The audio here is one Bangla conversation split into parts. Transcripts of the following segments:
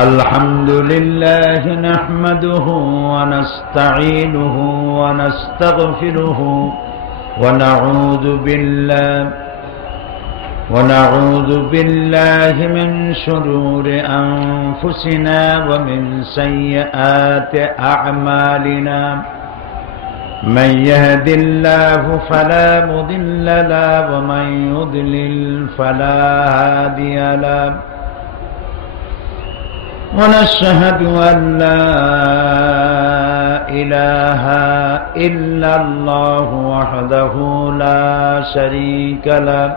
الحمد لله نحمده ونستعينه ونستغفره ونعوذ بالله من شرور أنفسنا ومن سيئات أعمالنا من يهد الله فلا مضل له ومن يضلل فلا هادي له ونشهد أن لا إله إلا الله وحده لا شريك له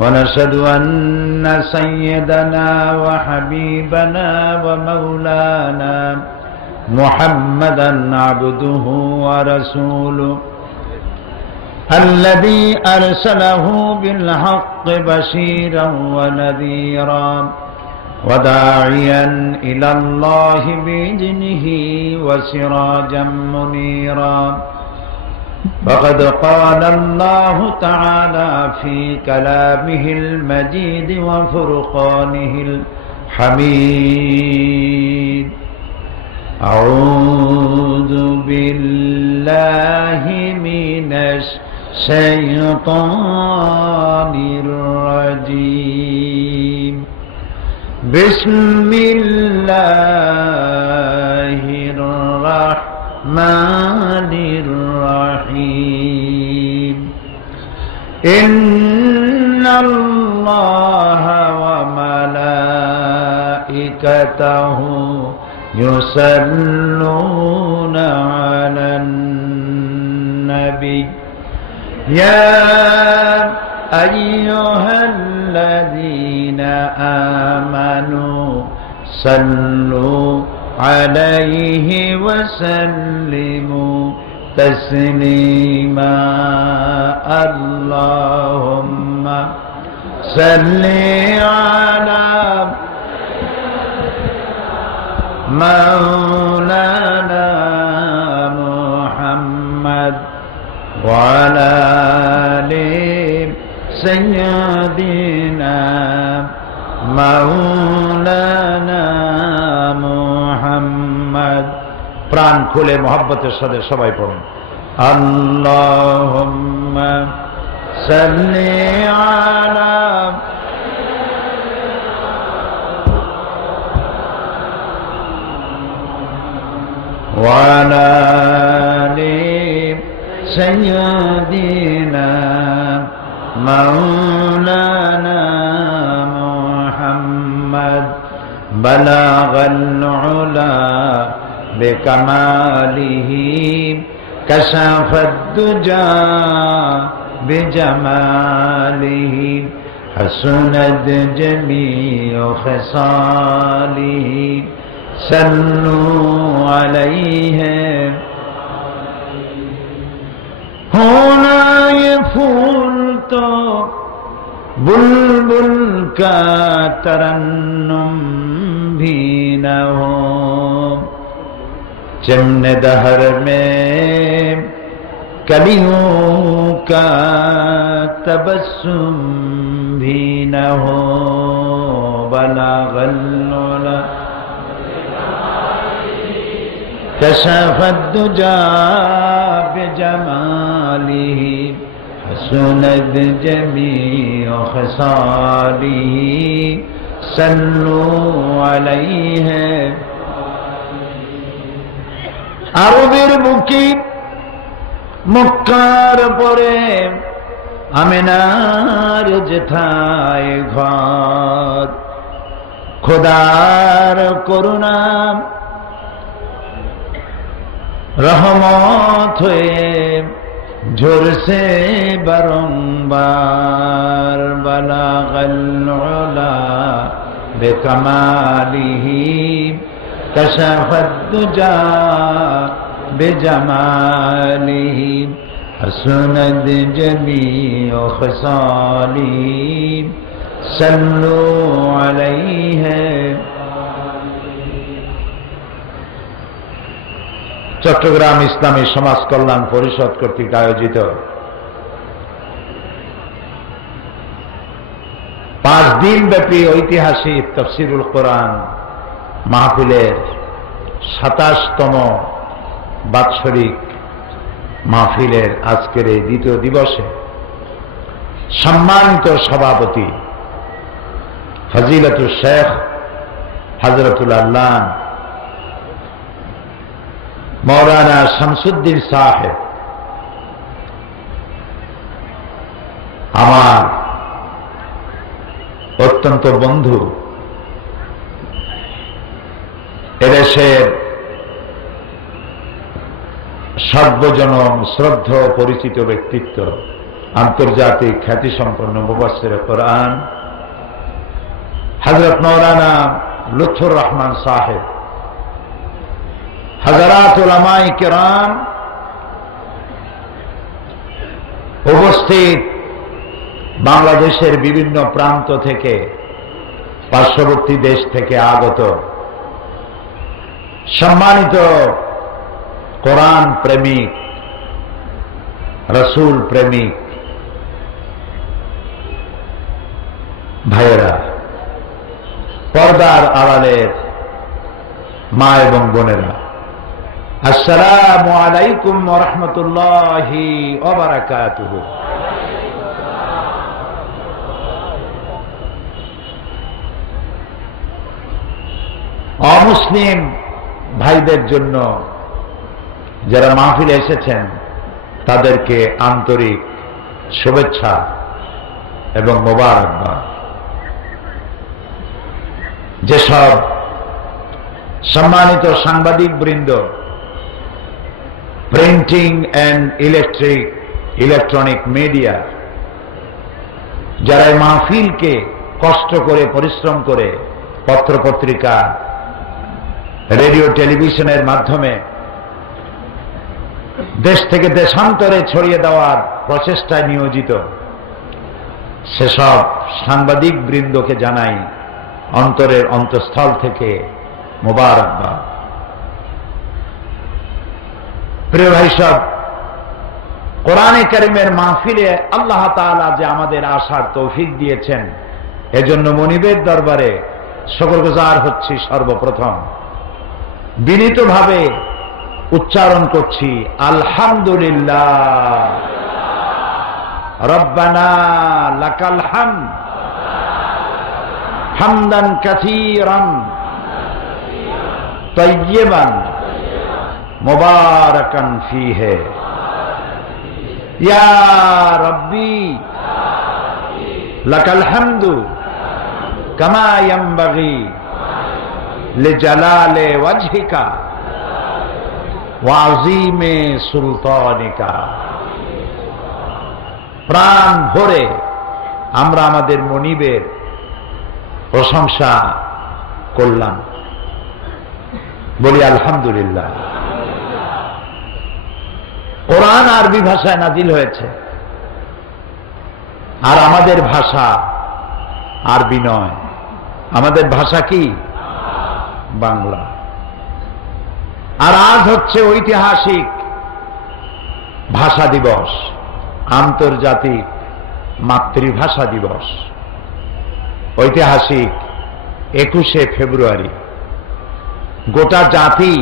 ونشهد أن سيدنا وحبيبنا ومولانا محمدا عبده ورسوله الذي أرسله بالحق بشيرا ونذيرا وداعيا إلى الله بإذنه وسراجا منيرا فقد قال الله تعالى في كلامه المجيد وفرقانه الحميد أعوذ بالله من الشيطان الرجيم بسم الله الرحمن الرحيم إن الله وملائكته يصلون على النبي يا أيها الذين آمنوا صلوا عليه وسلموا تسليما اللهم صل على مولانا محمد وعلى آل سيدنا مولانا محمد প্রাণ খুলে মহব্বতের সাথে সবাই পড়ুন আল্লাহুম্মা সাল্লি আলা وعلى آل سيدنا مولانا محمد بلغ العلا بكماله كشف الدجى بجماله حسنت جميع خصاله صلوا عليه ہونا یہ پھول تو بلبل کا ترنم بھی نہ ہو چمن دہر میں کلیوں کا تبسم بھی نہ ہو بلغ العلا كشف الدجى بجماله حسنت جميع خصاله صلوا عليه আরবের বুকে মক্কার পরে আমিনার যেথায় ঘর খোদার করুণা रहमत हुए झुरसे बारंबार बलागल उला बेकमालिही कशफत दुजा बेजमालिही हसनत जमीअ खसालिही सल्लु अलैहि চট্টগ্রাম ইসলামী সমাজ কল্যাণ পরিষদ কর্তৃক আয়োজিত 5 দিন ব্যাপী ঐতিহাসিক তাফসীরুল কোরআন মাহফিলের ২৭তম বাৎসরিক মাহফিলের আজকের এই দ্বিতীয় দিবসে সম্মানিত সভাপতি ফজিলতুল শেখ হযরতুল আল্লাহ মাওলানা শামসুদ্দিন সাহেব, আমার অত্যন্ত বন্ধু, এদেশের সর্বজনম শ্রদ্ধ পরিচিত ব্যক্তিত্ব, আন্তর্জাতিক খ্যাতিসম্পন্ন মুফাসসিরে কোরআন হযরত মাওলানা লুৎফুর রহমান সাহেব, হযরত উলামায়ে কিরাম, উপস্থিত বাংলাদেশের বিভিন্ন প্রান্ত থেকে, পার্শ্ববর্তী দেশ থেকে আগত সম্মানিত কোরআন প্রেমিক, রাসূল প্রেমিক ভাইয়েরা, পর্দার আড়ালের মা এবং বোনেরা, আসসালামু আলাইকুম ওয়া রাহমাতুল্লাহি ওয়া বারাকাতুহু। অমুসলিম ভাইদের জন্য যারা মাহফিলে এসেছেন তাদেরকে আন্তরিক শুভেচ্ছা এবং মোবারকবাদ। যেসব সম্মানিত সাংবাদিক বৃন্দ, প্রিন্টিং অ্যান্ড ইলেকট্রনিক মিডিয়া, যারা এই মাহফিলকে কষ্ট করে পরিশ্রম করে পত্রপত্রিকা, রেডিও টেলিভিশনের মাধ্যমে দেশ থেকে দেশান্তরে ছড়িয়ে দেওয়ার প্রচেষ্টায় নিয়োজিত, সেসব সাংবাদিক বৃন্দকে জানাই অন্তরের অন্তঃস্থল থেকে মোবারকবাদ। প্রিয় ভাই সব, কোরআনে কারিমের মাহফিলে আল্লাহ তাআলা যে আমাদের আসার তৌফিক দিয়েছেন, এজন্য মনিবের দরবারে শুকরগুজার হচ্ছি। সর্বপ্রথম বিনীতভাবে উচ্চারণ করছি আলহামদুলিল্লাহ, রব্বানা লাকাল হামদ হামদান কাসীরান তাইয়্যিবান মুবারাকান ফীহি ইয়া রাব্বি লাকাল হামদু কামা ইয়ানবাগি লিজালালি ওয়াজহিকা ওয়া আযীমি সুলতানিকা। প্রাণ ভরে আমরা আমাদের মনিবের প্রশংসা করলাম, বলি আলহামদুলিল্লাহ। কোরআন আরবি ভাষায় নাজিল হয়েছে, আর আমাদের ভাষা আরবি নয়, আমাদের ভাষা কি? বাংলা। আর আজ হচ্ছে ঐতিহাসিক ভাষা দিবস, আন্তর্জাতিক মাতৃভাষা দিবস, ঐতিহাসিক 21শে ফেব্রুয়ারি। গোটা জাতি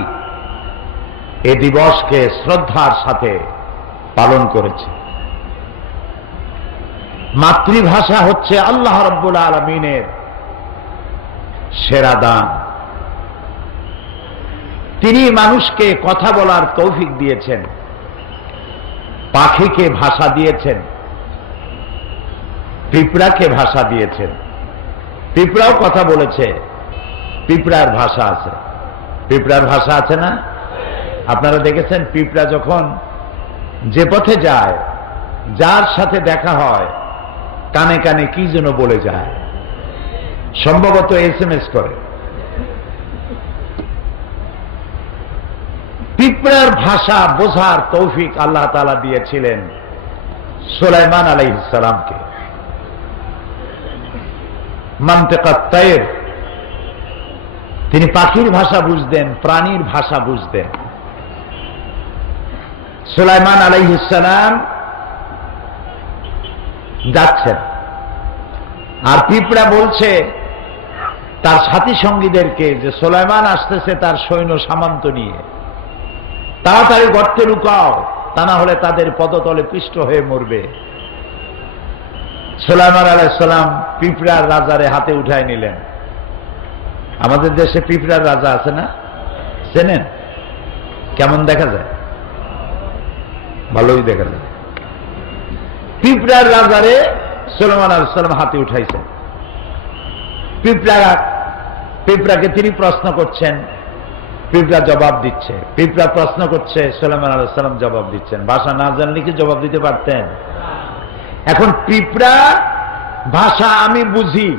এ দিবসকে শ্রদ্ধার সাথে পালন করেছে। মাতৃভাষা হচ্ছে আল্লাহ রাব্বুল আলামিনের সেরা দান। তিনি মানুষকে কথা বলার তৌফিক দিয়েছেন, পাখিকে ভাষা দিয়েছেন, পিঁপড়াকে ভাষা দিয়েছেন। পিঁপড়াও কথা বলেছে, পিঁপড়ার ভাষা আছে। পিঁপড়ার ভাষা আছে না? আপনারা দেখেছেন পিঁপড়া যখন যে পথে যায়, যার সাথে দেখা হয়, কানে কানে কি যেন বলে যায়, সম্ভবত SMS করে। পিঁপড়ার ভাষা বোঝার তৌফিক আল্লাহ তাআলা দিয়েছিলেন সুলাইমান আলাইহিস সালামকে। মানতিকাত তায়র, তিনি পাখির ভাষা বুঝতেন, প্রাণীর ভাষা বুঝতেন। সুলাইমান আলাইহিস সালাম যাচ্ছেন, আর পিঁপড়া বলছে তার সাথী সঙ্গীদেরকে যে সুলাইমান আসতেছে তার সৈন্য সামন্ত নিয়ে, তাড়াতাড়ি গর্তে লুকাও, তা না হলে তাদের পদতলে পিষ্ট হয়ে মরবে। সুলাইমান আলাইহিস সালাম পিঁপড়ার রাজারে হাতে উঠায় নিলেন। আমাদের দেশে পিঁপড়ার রাজা আছে না, চেনেন? কেমন দেখা যায়? ভালোই দেখা যায়। পিঁপড়ার রাজারে সুলাইমান আলাইহিস সালাম হাতে উঠাইছেন। পিঁপড়াকে তিনি প্রশ্ন করছেন, পিঁপড়া জবাব দিচ্ছে। পিঁপড়া প্রশ্ন করছে, সুলাইমান আলাইহিস সালাম জবাব দিচ্ছেন। ভাষা না জানলে কি জবাব দিতে পারতেন? এখন পিঁপড়া ভাষা আমি বুঝি,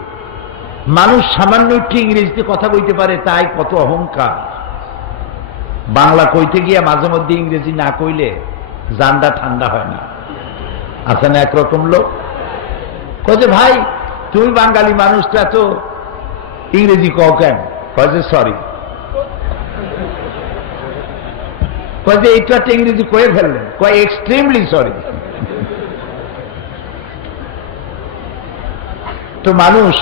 মানুষ সামান্য একটু ইংরেজিতে কথা কইতে পারে, তাই কত অহংকার। বাংলা কইতে গিয়া মাঝে মধ্যে ইংরেজি না কইলে জানটা ঠান্ডা হয় না। আছে না একরকম লোক, কয় যে ভাই তুমি বাঙালি মানুষটা তো ইংরেজি কও কেন? কয় যে সরি, কয় যে এইটা একটা ইংরেজি কয়ে ফেললেন, কয় এক্সট্রিমলি সরি। তো মানুষ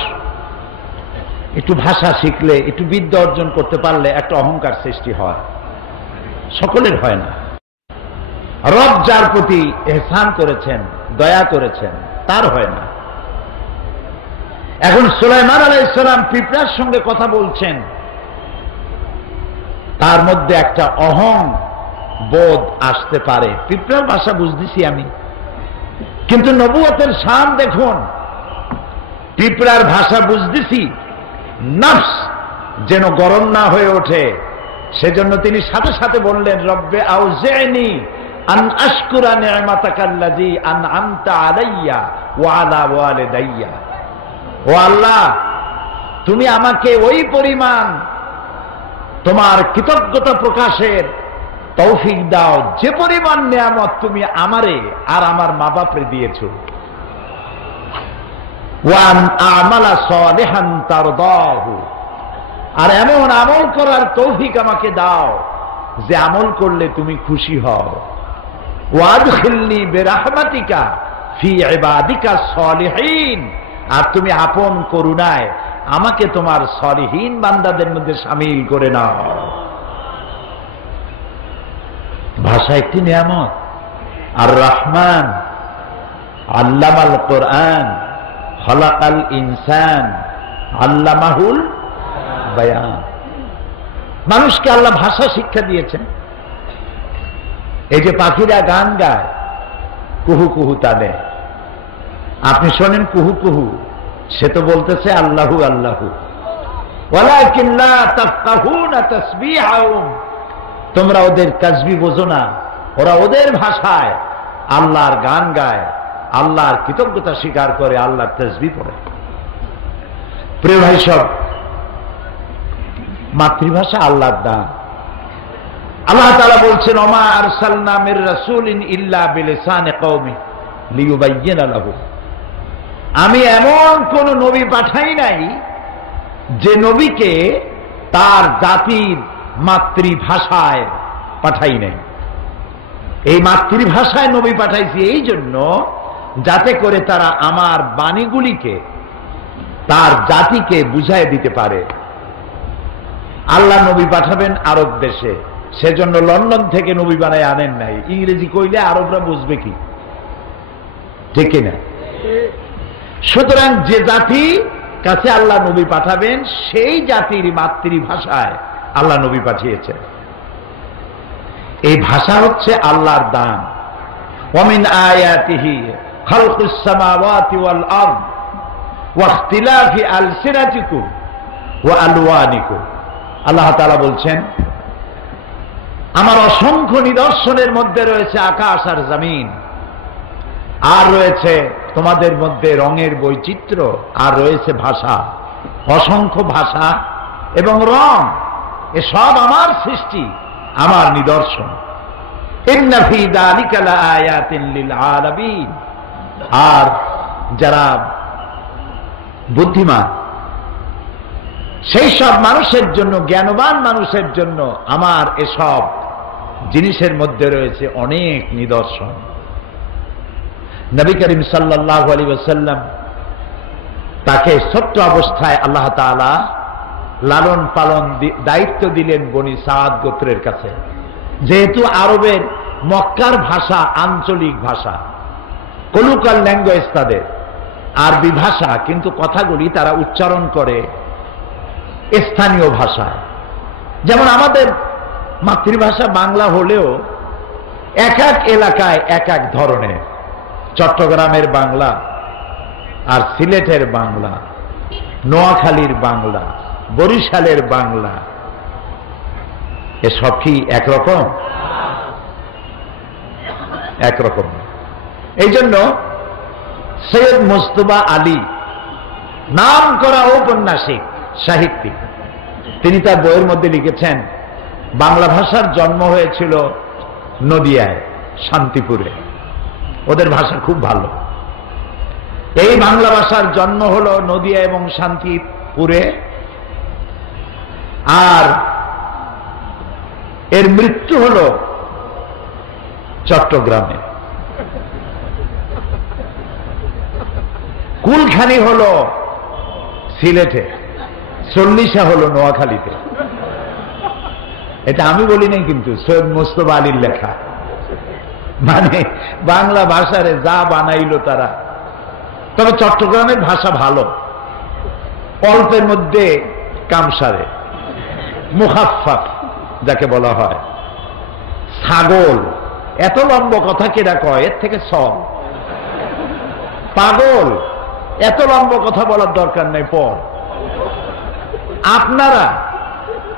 একটু ভাষা শিখলে, একটু বিদ্যা অর্জন করতে পারলে একটা অহংকার সৃষ্টি হয়, সকলের হয় না। রব যার প্রতি এহসান করেছেন, দয়া করেছেন, তার হয় না। এখন সুলাইমান আলাইহিস সালাম পিঁপড়ার সঙ্গে কথা বলছেন, তার মধ্যে একটা অহং বোধ আসতে পারে। পিঁপড়ার ভাষা বুঝতেছি আমি, কিন্তু নবুয়তের শান দেখুন, পিঁপড়ার ভাষা বুঝতেছি, নফস যেন গরম না হয়ে ওঠে, সেজন্য তিনি সাথে সাথে বললেন, রব্বে আউজি'নি আন আশকুরা নি'মাতাকাল্লাযী আন'আমতা আলাইয়া ওয়া আলা ওয়ালিদাইয়া। ও আল্লাহ, তুমি আমাকে ওই পরিমাণ তোমার কৃতজ্ঞতা প্রকাশের তৌফিক দাও যে পরিমাণ নিয়ামত তুমি আমারে আর আমার মা বাপরে দিয়েছো। ওয়ান আমালা সালিহান তারদাহু, আর এমন আমল করার তৌফিক আমাকে দাও যে আমল করলে তুমি খুশি হও। ওয়াদখিলনি বিরাহমাতিকা ফি ইবাদিকা সালিহিন, আর তুমি আপন করুণায় আমাকে তোমার সলিহীন বান্দাদের মধ্যে শামিল করে নাও। ভাষা একটি নিয়ামত। আর রহমান আল্লামাল কোরআন খলাকাল ইনসান আল্লামাহুল বায়ান। মানুষকে আল্লাহ ভাষা শিক্ষা দিয়েছেন। এই যে পাখিরা গান গায়, কুহু কুহু তাদের, আপনি শোনেন কুহু কুহু, সে তো বলতেছে আল্লাহু আল্লাহু। ওয়ালাকিন লা তাফকাহুনা তাসবিহাহুম, তোমরা ওদের তাসবিহ বোঝো না। ওরা ওদের ভাষায় আল্লাহর গান গায়, আল্লাহর কৃতজ্ঞতা স্বীকার করে, আল্লাহর তাসবিহ পড়ে। প্রিয় ভাই সব, মাতৃভাষা আল্লাহর দান। আল্লাহ তাআলা বলছেন, ওমা আরসালনা মির রাসূলিন ইল্লা বিলিসানি কওমি লিয়ুবায়্যিনা লাহুম। আমি এমন কোন নবী পাঠাই নাই যে নবীকে তার জাতির মাতৃভাষায় পাঠাই নাই। এই মাতৃভাষায় নবী পাঠাইছি এই জন্য যাতে করে তারা আমার বাণীগুলিকে তার জাতিকে বুঝায় দিতে পারে। আল্লাহ নবী পাঠাবেন আরব দেশে, সেজন্য লন্ডন থেকে নবী বানায় আনেন নাই। ইংরেজি কইলে আরবরা বুঝবে কি, ঠিক কিনা? সুতরাং যে জাতি কাছে আল্লাহ নবী পাঠাবেন সেই জাতির মাতৃভাষায় আল্লাহ নবী পাঠিয়েছেন। এই ভাষা হচ্ছে আল্লাহর দান। ওয়ামিন আয়াতিহি খালকুস সামাওয়াতি ওয়াল আরদ ওয়া ইখতিলাফি আলসিনাতিকুম ওয়া আলওয়ানিকুম। আল্লাহ তাআলা বলছেন, আমার অসংখ্য নিদর্শনের মধ্যে রয়েছে আকাশ আর জমিন, আর রয়েছে তোমাদের মধ্যে রঙের বৈচিত্র্য, আর রয়েছে ভাষা। অসংখ্য ভাষা এবং রং, এসব আমার সৃষ্টি, আমার নিদর্শন। ইন্না ফী যালিকা লাআয়াতিন লিল আলামিন। আর যারা বুদ্ধিমান সেই সব মানুষের জন্য, জ্ঞানবান মানুষের জন্য আমার এসব জিনিসের মধ্যে রয়েছে অনেক নিদর্শন। নবী করিম সাল্লাল্লাহু আলাইহি ওয়াসাল্লাম, তাকে ছোট্ট অবস্থায় আল্লাহ তাআলা লালন পালন দায়িত্ব দিলেন বনি সাদ গোত্রের কাছে। যেহেতু আরবের মক্কার ভাষা আঞ্চলিক ভাষা, কলুকাল ল্যাঙ্গুয়েজ তাদের আরবি ভাষা, কিন্তু কথাগুলি তারা উচ্চারণ করে স্থানীয় ভাষায়। যেমন আমাদের মাতৃভাষা বাংলা হলেও এক এক এলাকায় এক এক ধরনের। চট্টগ্রামের বাংলা আর সিলেটের বাংলা, নোয়াখালীর বাংলা, বরিশালের বাংলা, এসব কি একরকম? একরকম। এই জন্য সৈয়দ মুজতবা আলী, নাম করা ঔপন্যাসিক সাহিত্যিক, তিনি তার বইয়ের মধ্যে লিখেছেন বাংলা ভাষার জন্ম হয়েছিল নদিয়ায়, শান্তিপুরে। ওদের ভাষা খুব ভালো। এই বাংলা ভাষার জন্ম হলো নদিয়া এবং শান্তিপুরে, আর এর মৃত্যু হলো চট্টগ্রামে। কুলখানি হলো সিলেটে, চল্লিশা হলো নোয়াখালীতে। এটা আমি বলি নাই, কিন্তু সৈয়দ মুজতবা আলীর লেখা। মানে বাংলা ভাষারে যা বানাইলো তারা। তবে চট্টগ্রামের ভাষা ভালো, অল্পের মধ্যে কাম সারে, মুখাফফাফ যাকে বলা হয়। ছাগল, এত লম্বা কথা কেডা কয়, এর থেকে সব। পাগল, এত লম্বা কথা বলার দরকার নাই, পর। আপনারা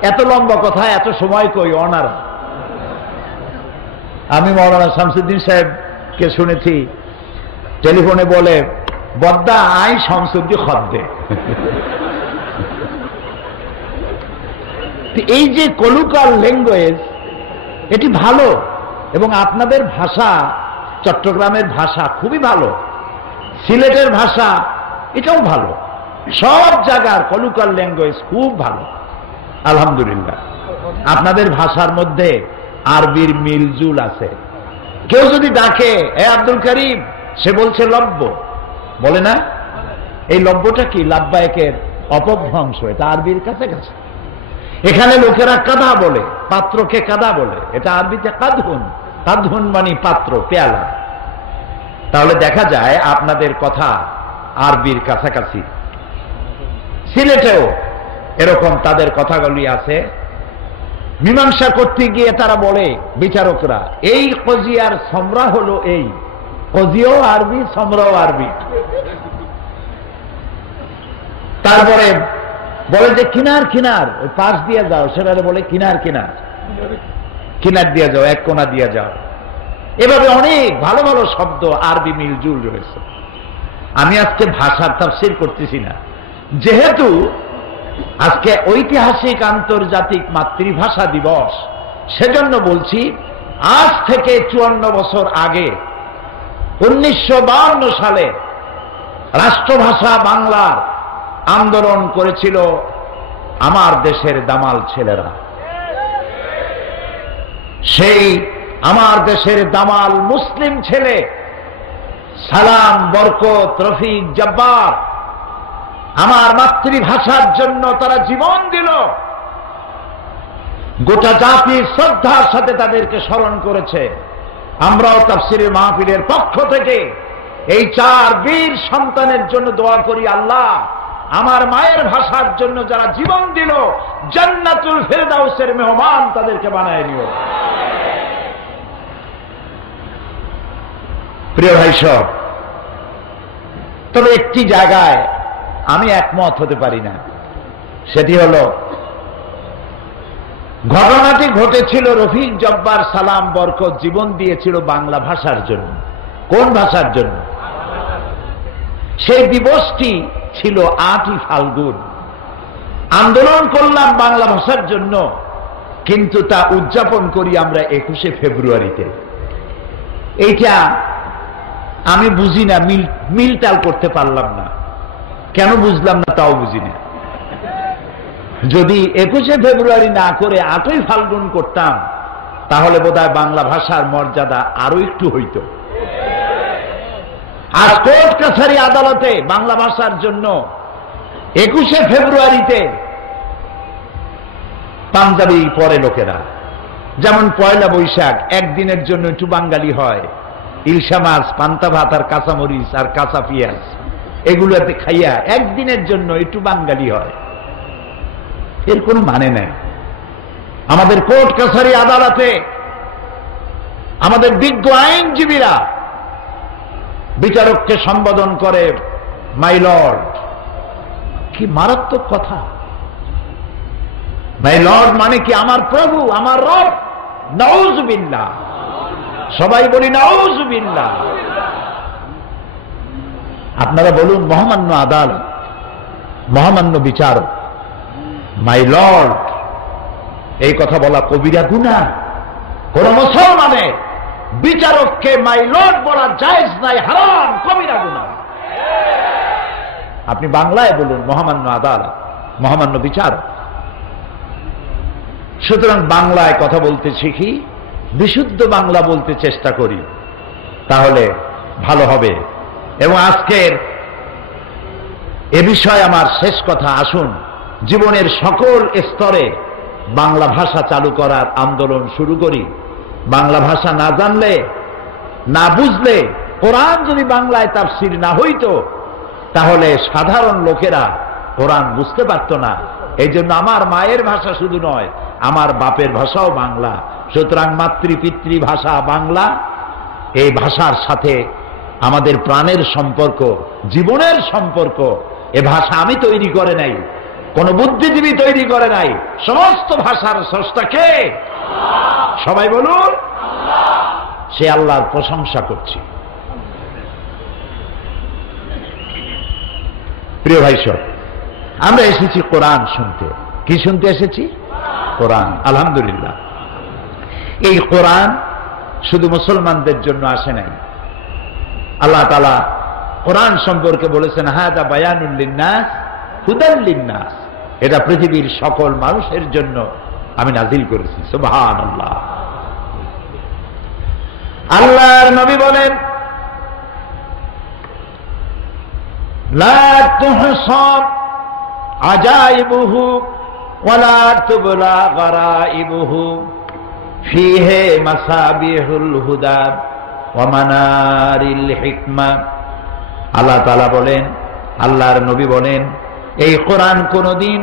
এত লম্বা কথা এত সময় কই অনারা। আমি মৌলানা শামসুদ্দিন সাহেবকে শুনেছি টেলিফোনে বলে, বদ্দা আই শামসুদ্দিন খদ্দে। এই যে কলুকাল ল্যাঙ্গুয়েজ, এটি ভালো, এবং আপনাদের ভাষা, চট্টগ্রামের ভাষা খুবই ভালো, সিলেটের ভাষা এটাও ভালো। সব জায়গার কলুকাল ল্যাঙ্গুয়েজ খুব ভালো, আলহামদুলিল্লাহ। আপনাদের ভাষার মধ্যে আরবির মিলজুল আছে। কেউ যদি ডাকে এ আব্দুল করিম, সে বলছে লব্য, বলে না? এই লব্যটা কি? লাব্বায়কের অপভ্রংশ, এটা আরবির কাছাকাছি। এখানে লোকেরা কাদা বলে, পাত্রকে কাদা বলে, এটা আরবিতে কাদহুন। কাদহুন মানে পাত্র, পেয়ালা। তাহলে দেখা যায় আপনাদের কথা আরবির কাছাকাছি। সিলেটেও এরকম তাদের কথাগুলি আছে। মীমাংসা করতে গিয়ে তারা বলে, বিচারকরা, এই কজিয়ার সমরা হলো এই। কজিও আরবি, সমরাও আরবি। তারপরে বলে যে কিনার কিনার, ওই পাশ দিয়ে যাও, সেটা বলে কিনার কিনার, কিনার দিয়ে যাও, এক কোনা দিয়ে যাও। এভাবে অনেক ভালো ভালো শব্দ আরবি মিলজুল রয়েছে। আমি আজকে ভাষার তাফসীর করতেছি না, যেহেতু আজকে ঐতিহাসিক আন্তর্জাতিক মাতৃভাষা দিবস, সেজন্য বলছি আজ থেকে 54 বছর আগে 1952 সালে রাষ্ট্রভাষা বাংলার আন্দোলন করেছিল আমার দেশের দামাল ছেলেরা। সেই আমার দেশের দামাল মুসলিম ছেলে সালাম, বরকত, রফিক, জব্বার আমার মাতৃভাষার জন্য তারা জীবন দিল। গোটা জাতির শ্রদ্ধার সাথে তাদেরকে স্মরণ করেছে। আমরাও তাফসীরের মাহফিলের পক্ষ থেকে এই 4 বীর সন্তানের জন্য দোয়া করি, আল্লাহ আমার মায়ের ভাষার জন্য যারা জীবন দিল, জান্নাতুল ফেরদাউসের মেহমান তাদেরকে বানায় নিও। প্রিয় ভাই সব, তবে একটি জায়গায় আমি একমত হতে পারি না, সেটি হলো ঘটনাটি ঘটেছিল রফিক, জব্বার, সালাম, বরকত জীবন দিয়েছিল বাংলা ভাষার জন্য। কোন ভাষার জন্য? সেই দিবসটি ছিল 8ই ফাল্গুন। আন্দোলন করলাম বাংলা ভাষার জন্য, কিন্তু তা উদযাপন করি আমরা 21শে ফেব্রুয়ারিতে। এইটা আমি বুঝি না, মিলটাল করতে পারলাম না। কেন বুঝলাম না তাও বুঝি না। যদি 21শে ফেব্রুয়ারি না করে 8ই ফাল্গুন করতাম, তাহলে বোধহয় বাংলা ভাষার মর্যাদা আরো একটু হইত। আজ কোর্ট কাছারি আদালতে বাংলা ভাষার জন্য 21শে ফেব্রুয়ারিতে পাঞ্জাবি পরে লোকেরা, যেমন পয়লা বৈশাখ একদিনের জন্য একটু বাঙালি হয়, ইলশা মাছ, পান্তা ভাত আর কাঁচামরিচ আর কাঁচা পেঁয়াজ এগুলোতে খাইয়া একদিনের জন্য একটু বাঙালি হয়, এর কোনো মানে নেই। আমাদের কোর্ট কাছারি আদালতে আমাদের বিজ্ঞ আইনজীবীরা বিচারককে সম্বোধন করে মাই লর্ড। কি মারাত্মক কথা! মাই লর্ড মানে কি আমার প্রভু, আমার রব। নাউযুবিল্লাহ, সবাই বলি নাউযুবিল্লাহ। আপনারা বলুন, মহামান্য আদালত, মহামান্য বিচারক, মাই লর্ড, এই কথা বলা কবিরা গুনাহ। কোন মুসলমানে বিচারককে মাই লর্ড বলা জায়েজ নাই, হারাম, কবিরা গুনাহ। আপনি বাংলায় বলুন মহামান্য আদালত, মহামান্য বিচারক। সুতরাং বাংলায় কথা বলতে শিখি, বিশুদ্ধ বাংলা বলতে চেষ্টা করি, তাহলে ভালো হবে। এবং আজকের এ বিষয়ে আমার শেষ কথা, আসুন জীবনের সকল স্তরে বাংলা ভাষা চালু করার আন্দোলন শুরু করি। বাংলা ভাষা না জানলে, না বুঝলে, কোরআন যদি বাংলায় তাফসীর না হইতো, তাহলে সাধারণ লোকেরা কোরআন বুঝতে পারত না। এই জন্য আমার মায়ের ভাষা শুধু নয়, আমার বাপের ভাষাও বাংলা। সুতরাং মাতৃপিতৃ ভাষা বাংলা, এই ভাষার সাথে আমাদের প্রাণের সম্পর্ক, জীবনের সম্পর্ক। এ ভাষা আমি তৈরি করে নাই, কোন বুদ্ধিজীবী তৈরি করে নাই, সমস্ত ভাষার স্রষ্টা কে? সবাই বলুন, সে আল্লাহর প্রশংসা করছি। প্রিয় ভাই সব, আমরা এসেছি কোরআন শুনতে। কি শুনতে এসেছি? কোরআন। আলহামদুলিল্লাহ, এই কোরআন শুধু মুসলমানদের জন্য আসে নাই। আল্লাহ তাআলা কোরআন সম্পর্কে বলেছেন, হাদা বায়ানুল লিন্নাস হুদাল লিন্নাস, এটা পৃথিবীর সকল মানুষের জন্য আমি নাজিল করেছি। সুবহানাল্লাহ। আল্লাহর নবী বলেন, লা তুহসাব আজাইবুহু ওয়ালা তুবলা গরাইবুহু ফীহি মাসাবিহুল হুদা ওয়া মানারিল হিকমা। আল্লাহ তাআলা বলেন, আল্লাহর নবী বলেন, এই কোরআন কোনদিন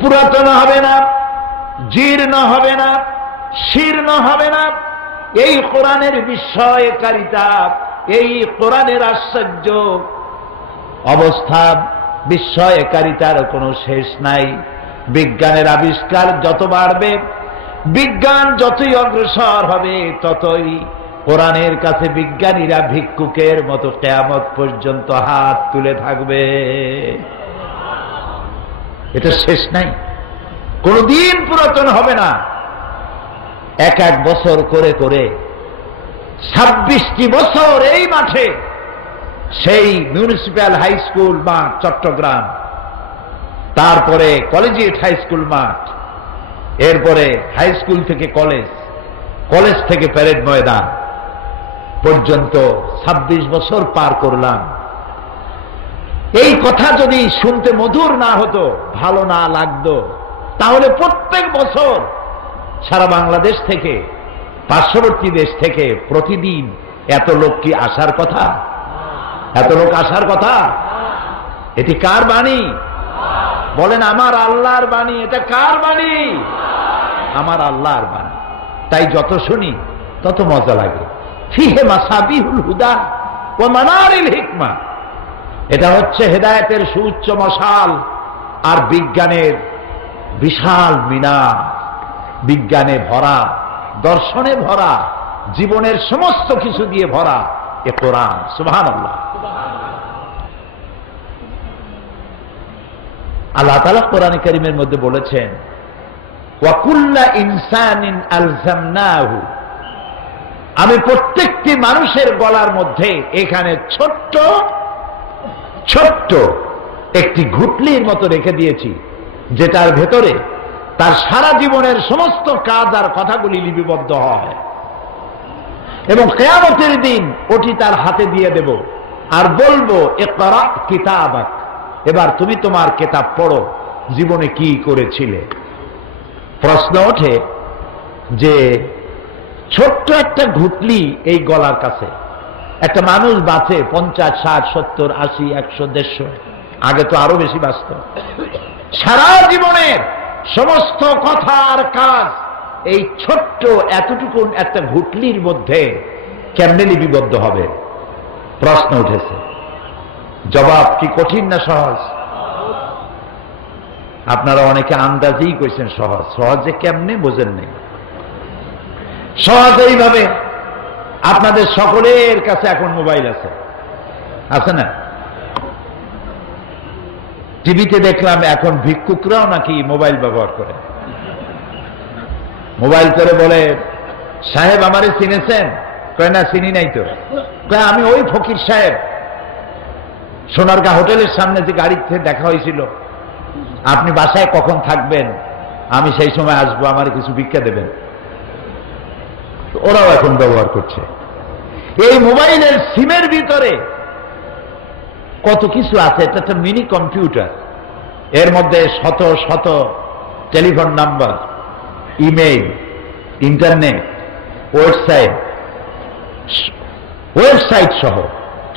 পুরাতন হবে না, জীর্ণ হবে না, শীর্ণ হবে না। এই কোরআনের বিস্ময়কারিতা, এই কোরআনের আশ্চর্য অবস্থা, বিস্ময়কারিতার কোনো শেষ নাই। বিজ্ঞানের আবিষ্কার যত বাড়বে, বিজ্ঞান যতই অগ্রসর হবে, ততই কোরআনের কাছে বিজ্ঞানীরা ভিক্ষুকের মতো কিয়ামত পর্যন্ত হাত তুলে থাকবে। এটা শেষ নাই, কোনদিন পুরাতন হবে না। এক এক বছর করে করে 26টি বছর এই মাঠে, সেই মিউনিসিপ্যাল হাই স্কুল মাঠ চট্টগ্রাম, তারপরে কলেজিয়েট হাই স্কুল মাঠ, এরপরে হাই স্কুল থেকে কলেজ, কলেজ থেকে প্যারেড ময়দান পর্যন্ত 26 বছর পার করলাম। এই কথা যদি শুনতে মধুর না হতো, ভালো না লাগতো, তাহলে প্রত্যেক বছর সারা বাংলাদেশ থেকে, পার্শ্ববর্তী দেশ থেকে প্রতিদিন এত লোক কি আসার কথা? এত লোক আসার কথা? এটি কার বাণী? বলেন, আমার আল্লাহর বাণী। এটা কার বাণী? আমার আল্লাহর বাণী। তাই যত শুনি তত মজা লাগে। ফিহে মাসাবিহুল হুদা ওয়া মানারিল হিকমা, এটা হচ্ছে হেদায়েতের সুউচ্চ মশাল আর বিজ্ঞানের বিশাল মিনার। বিজ্ঞানে ভরা, দর্শনে ভরা, জীবনের সমস্ত কিছু দিয়ে ভরা এ কোরআন। সুবহানাল্লাহ। আল্লাহ তাআলা কোরআনে কারীমের মধ্যে বলেছেন, ওয়া কুল্লা ইনসানিন আলজামনাহু, আমি প্রত্যেকটি মানুষের গলার মধ্যে এখানে ছোট্ট ছোট্ট একটি ঘুটলির মতো রেখে দিয়েছি, যেটার ভেতরে তার সারা জীবনের সমস্ত কাজ আর কথাগুলি লিপিবদ্ধ হয়। এবং কিয়ামতের দিন ওটি তার হাতে দিয়ে দেব আর বলবো, ইকরা কিতাবাক, এবার তুমি তোমার কিতাব পড়ো, জীবনে কি করেছিলে। প্রশ্ন ওঠে যে ছোট্ট একটা ঘুটলি এই গলার কাছে একটা মানুষ বাঁচে 50, 60, 70, 80, 100, 150, আগে তো আরো বেশি বাঁচত। সারা জীবনের সমস্ত কথা আর কাজ এই ছোট্ট এতটুকু একটা ঘুটলির মধ্যে কেমনে লিপিবদ্ধ হবে? প্রশ্ন উঠেছে। জবাব কি কঠিন না সহজ? আপনারা অনেকে আন্দাজেই কইছেন সহজ। সহজে কেমনে বোঝেন নেই। সহজ এইভাবে, আপনাদের সকলের কাছে এখন মোবাইল আছে, আছে না? টিভিতে দেখলাম এখন ভিক্ষুকরাও নাকি মোবাইল ব্যবহার করে। মোবাইল করে বলে, সাহেব আমারে চিনেছেন? কয় না, চিনি নাই তো। কয় আমি ওই ফকির সাহেব, সোনারগাঁ হোটেলের সামনে যে গাড়িতে দেখা হয়েছিল, আপনি বাসায় কখন থাকবেন? আমি সেই সময় আসবো, আমার কিছু ভিক্ষা দেবেন। ওরাও এখন ব্যবহার করছে। এই মোবাইলের সিমের ভিতরে কত কিছু আছে। এটা একটা মিনি কম্পিউটার। এর মধ্যে শত শত telephone number, email, internet, website সহ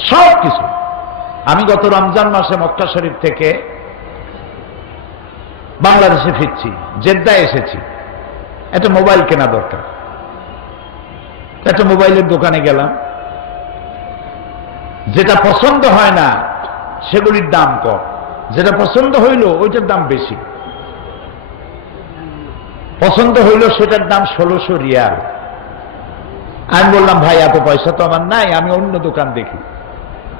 সব কিছু। আমি গত রমজান মাসে মক্কা শরীফ থেকে বাংলাদেশে ফিরছি, জেদ্দায় এসেছি। একটা মোবাইল কেনা দরকার। একটা মোবাইলের দোকানে গেলাম। যেটা পছন্দ হয় না সেগুলির দাম কম, যেটা পছন্দ হইল ওইটার দাম বেশি। পছন্দ হইল সেটার দাম 1600 রিয়াল। আমি বললাম, ভাই এত পয়সা তো আমার নাই, আমি অন্য দোকান দেখি।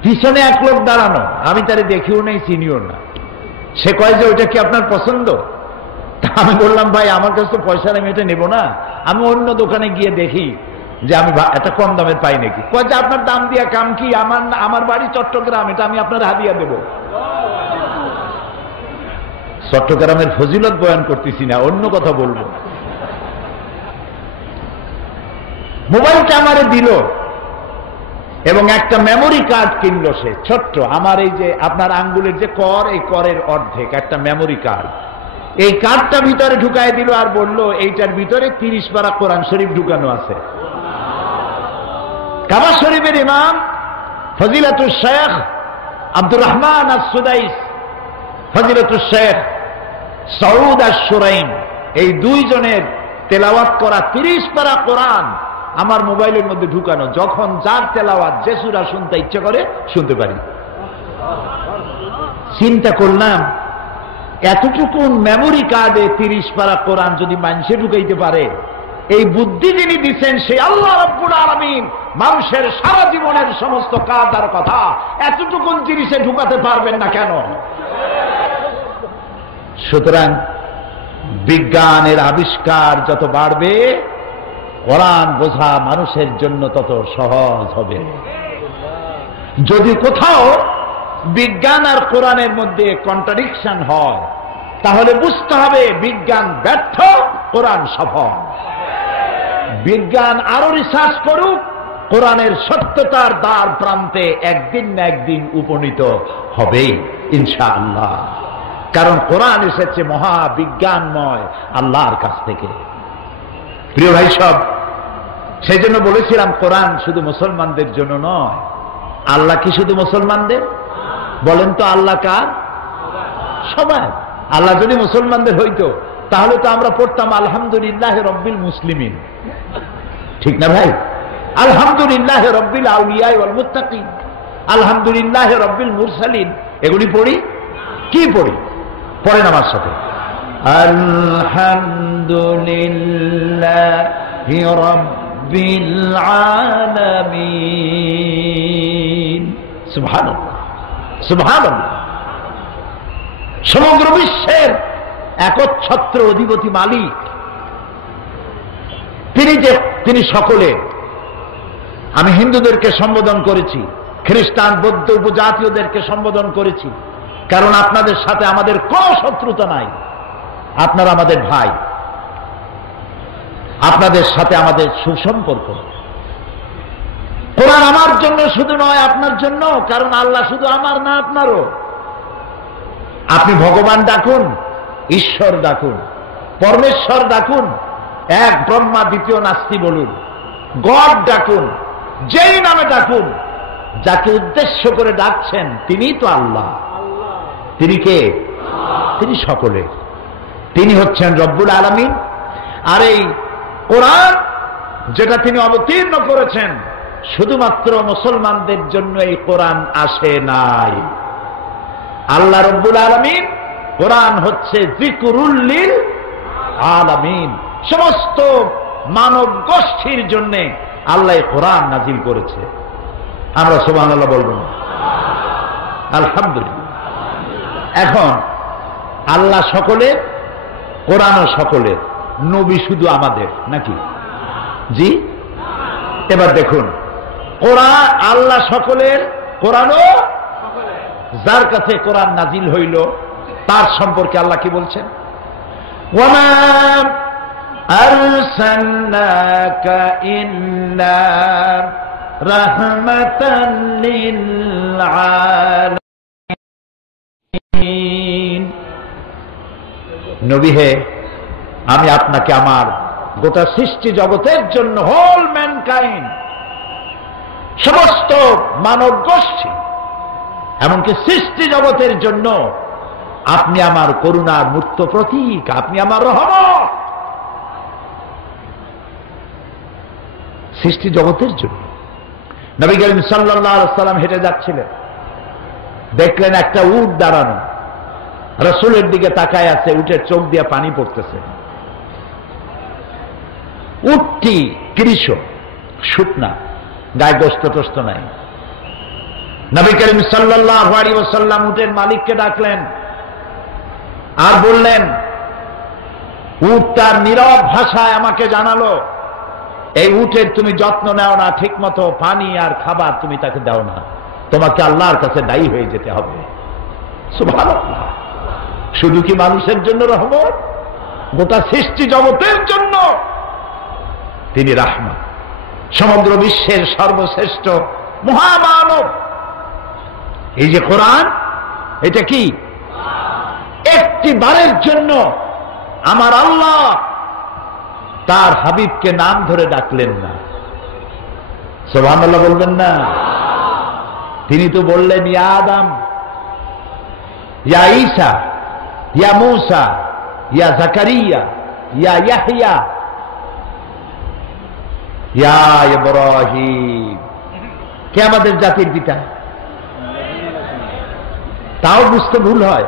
পিছনে এক লোক দাঁড়ানো, আমি তারে দেখিও নাই, চিনিও না। সে কয় যে ওইটা কি আপনার পছন্দ? আমি বললাম, ভাই আমার কাছে তো পয়সা নেই, এটা নেবো না, আমি অন্য দোকানে গিয়ে দেখি যে আমি একটা কম দামের পাই নাকি। কয় যে আপনার দাম দিয়া কাম কি, আমার বাড়ি চট্টগ্রাম, এটা আমি আপনার হাদিয়া দেব। চট্টগ্রামের ফজিলত বয়ান করতেছি না, অন্য কথা বলবো। মোবাইলটা আমারে দিল এবং একটা মেমোরি কার্ড কিনলো সে, ছোট্ট, আমার এই যে আপনার আঙ্গুলের যে কর, এই করের অর্ধেক একটা মেমোরি কার্ড। এই কার্ডটা ভিতরে ঢুকায় দিল আর বলল এইটার ভিতরে 30 পারা কোরআন শরীফ ঢুকানো আছে। কাবা শরীফের ইমাম ফজিলাতুল শেখ আব্দুর রহমান আস-সুদাইস, ফজিলাতুল শেখ সৌদ আশ-শুরাইম, এই দুইজনের তেলাওয়াত করা 30 পারা কোরআন আমার মোবাইলের মধ্যে ঢুকানো। যখন যার তেলাওয়াত যে সূরা শুনতে ইচ্ছে করে শুনতে পারি। চিন্তা করলাম, এতটুকু মেমোরি কার্ডে 30 পারা কোরআন যদি মানুষে ঢুকাইতে পারে, এই বুদ্ধি যিনি দিচ্ছেন সেই আল্লাহ রাব্বুল আলামিন মানুষের সারা জীবনের সমস্ত কাজ আর কথা এতটুকু জিনিসে ঢুকাতে পারবেন না কেন? সুতরাং বিজ্ঞানের আবিষ্কার যত বাড়বে, কোরআন বোঝা মানুষের জন্য তত সহজ হবে। যদি কোথাও বিজ্ঞান আর কোরআনের মধ্যে কন্ট্রাডিকশন হয়, তাহলে বুঝতে হবে বিজ্ঞান ব্যর্থ, কোরআন সফল। বিজ্ঞান আরো রিসার্চ করুক, কোরআনের সত্যতার দ্বার প্রান্তে একদিন না একদিন উপনীত হবেই ইনশাআল্লাহ। কারণ কোরআন এসেছে মহাবিজ্ঞানময় আল্লাহর কাছ থেকে। প্রিয় ভাই সব, সেই জন্য বলেছিলাম কোরআন শুধু মুসলমানদের জন্য নয়। আল্লাহ কি শুধু মুসলমানদের? বলেন তো আল্লাহ কার? সবাই। আল্লাহ যদি মুসলমানদের হইতো তাহলে তো আমরা পড়তাম আলহামদুলিল্লাহ রব্বিল মুসলিমিন, ঠিক না ভাই? আলহামদুলিল্লাহ রব্বিল আউলিয়া ওয়াল মুত্তাকিন, আলহামদুলিল্লাহ রব্বিল মুরসালিন, এগুলি পড়ি। কি পড়ি? পড়েন আমার সাথে, আলহামদুলিল্লাহি রব্বিল আলামিন। সুবহানাল্লাহ, সুবহানাল্লাহ। সমগ্র বিশ্বের একচ্ছত্র অধিপতি মালিক তিনি সকলে। আমি হিন্দুদেরকে সম্বোধন করেছি, খ্রিস্টান, বৌদ্ধ, উপজাতীয়দেরকে সম্বোধন করেছি, কারণ আপনাদের সাথে আমাদের কোনো শত্রুতা নাই। আপনারা আমাদের ভাই, আপনাদের সাথে আমাদের সুসম্পর্ক। কোরআন আমার জন্য শুধু নয়, আপনার জন্য, কারণ আল্লাহ শুধু আমার না, আপনারও। আপনি ভগবান ডাকুন, ঈশ্বর ডাকুন, পরমেশ্বর ডাকুন, এক ব্রহ্মা দ্বিতীয় নাস্তি বলুন, গড ডাকুন, যেই নামে ডাকুন, যাকে উদ্দেশ্য করে ডাকছেন তিনি তো আল্লাহ। তিনি কে? তিনি সকলের, তিনি হচ্ছেন রব্বুল আলামিন। আর এই কোরআন যেটা তিনি অবতীর্ণ করেছেন শুধুমাত্র মুসলমানদের জন্য এই কোরআন আসে নাই। আল্লাহ রব্বুল আলামিন, কোরআন হচ্ছে যিকরুল লিল আলামিন, সমস্ত মানব গোষ্ঠীর জন্য আল্লাহ কোরআন নাজিল করেছে। আমরা সুবহানাল্লাহ বলবো না? আলহামদুলিল্লাহ। এখন আল্লাহ সকলের, কোরআনও সকলের, নবী শুধু আমাদের নাকি? জি। এবার দেখুন, কোরআন আল্লাহ সকলের, কোরআনও যার কাছে কোরআন নাজিল হইল তার সম্পর্কে আল্লাহ কি বলছেন? ওয়ামা আরসালনাকা ইল্লা রাহমাতাল লিল আলামিন। নবী হে, আমি আপনাকে আমার গোটা সৃষ্টি জগতের জন্য, হোল ম্যানকাইন্ড, সমস্ত মানব গোষ্ঠী, এমনকি সৃষ্টি জগতের জন্য আপনি আমার করুণার মূর্ত প্রতীক, আপনি আমার রহমত। সৃষ্টি জগতের জন্য। নবী করিম সাল্লাল্লাহু আলাইহি ওয়াসাল্লাম হেঁটে যাচ্ছিলেন, দেখলেন একটা উট দাঁড়ানো, রাসূলের দিকে তাকায় আছে, উটের চোখ দিয়ে পানি পড়তেছে। উটটি কৃষ, শুকনা, গায়ে গোস্ত টোস্ত নাই। নবী করিম সাল্লাল্লাহু আলাইহি ওয়াসাল্লাম উটের মালিককে ডাকলেন আর বললেন, উট তার নীরব ভাষায় আমাকে জানালো এই উটের তুমি যত্ন নেও না, ঠিক মতো পানি আর খাবার তুমি তাকে দাও না, তোমাকে আল্লাহর কাছে দায়ী হয়ে যেতে হবে। সুবহানাল্লাহ। শুধু কি মানুষের জন্য রহমত? গোটা সৃষ্টি জগতের জন্য তিনি রাহমত, সমগ্র বিশ্বের সর্বশ্রেষ্ঠ মহামানব। এই যে কোরআন, এটা কি? একটি বারের জন্য আমার আল্লাহ তার হাবিবকে নাম ধরে ডাকলেন না। সুবহানাল্লাহ বলবেন না? তিনি তো বললেন, ইয়া আদম, ইয়া ঈসা, ইয়া মূসা, ইয়া জাকারিয়া, ইয়া ইয়াহইয়া, ইয়া ইব্রাহিম। কে আমাদের জাতির পিতা? তাও বুঝতে ভুল হয়।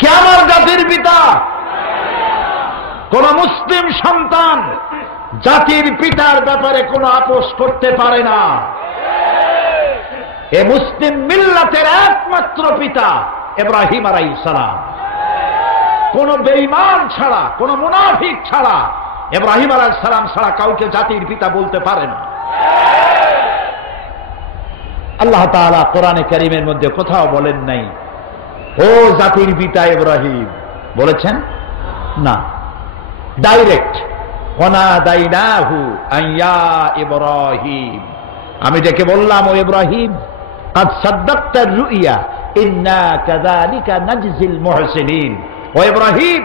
কে আমার জাতির পিতা? কোন মুসলিম সন্তান জাতির পিতার ব্যাপারে কোনো আপোষ করতে পারে না। এ মুসলিম মিল্লাতের একমাত্র পিতা ইব্রাহিম আলাইহিস সালাম। কোন বেঈমান ছাড়া, কোন মুনাফিক ছাড়া, ইব্রাহিম আলাইহিস সালাম ছাড়া কাউকে জাতির পিতা বলতে পারে না। আল্লাহ তাআলা কোরআনে কারীমের মধ্যে কোথাও বলেন নাই ও জাতির পিতা ইব্রাহিম, বলেছেন না। ডাইরেক্ট, ওয়ানাদাইনাহু আইয়া ইব্রাহিম, আমি ডেকে বললাম, ও ইব্রাহিম, কাদ সাদ্দাকতা রুইয়া ইন্না কাযালিকা নাজজিল মুহসিনিন। ও ইব্রাহিম,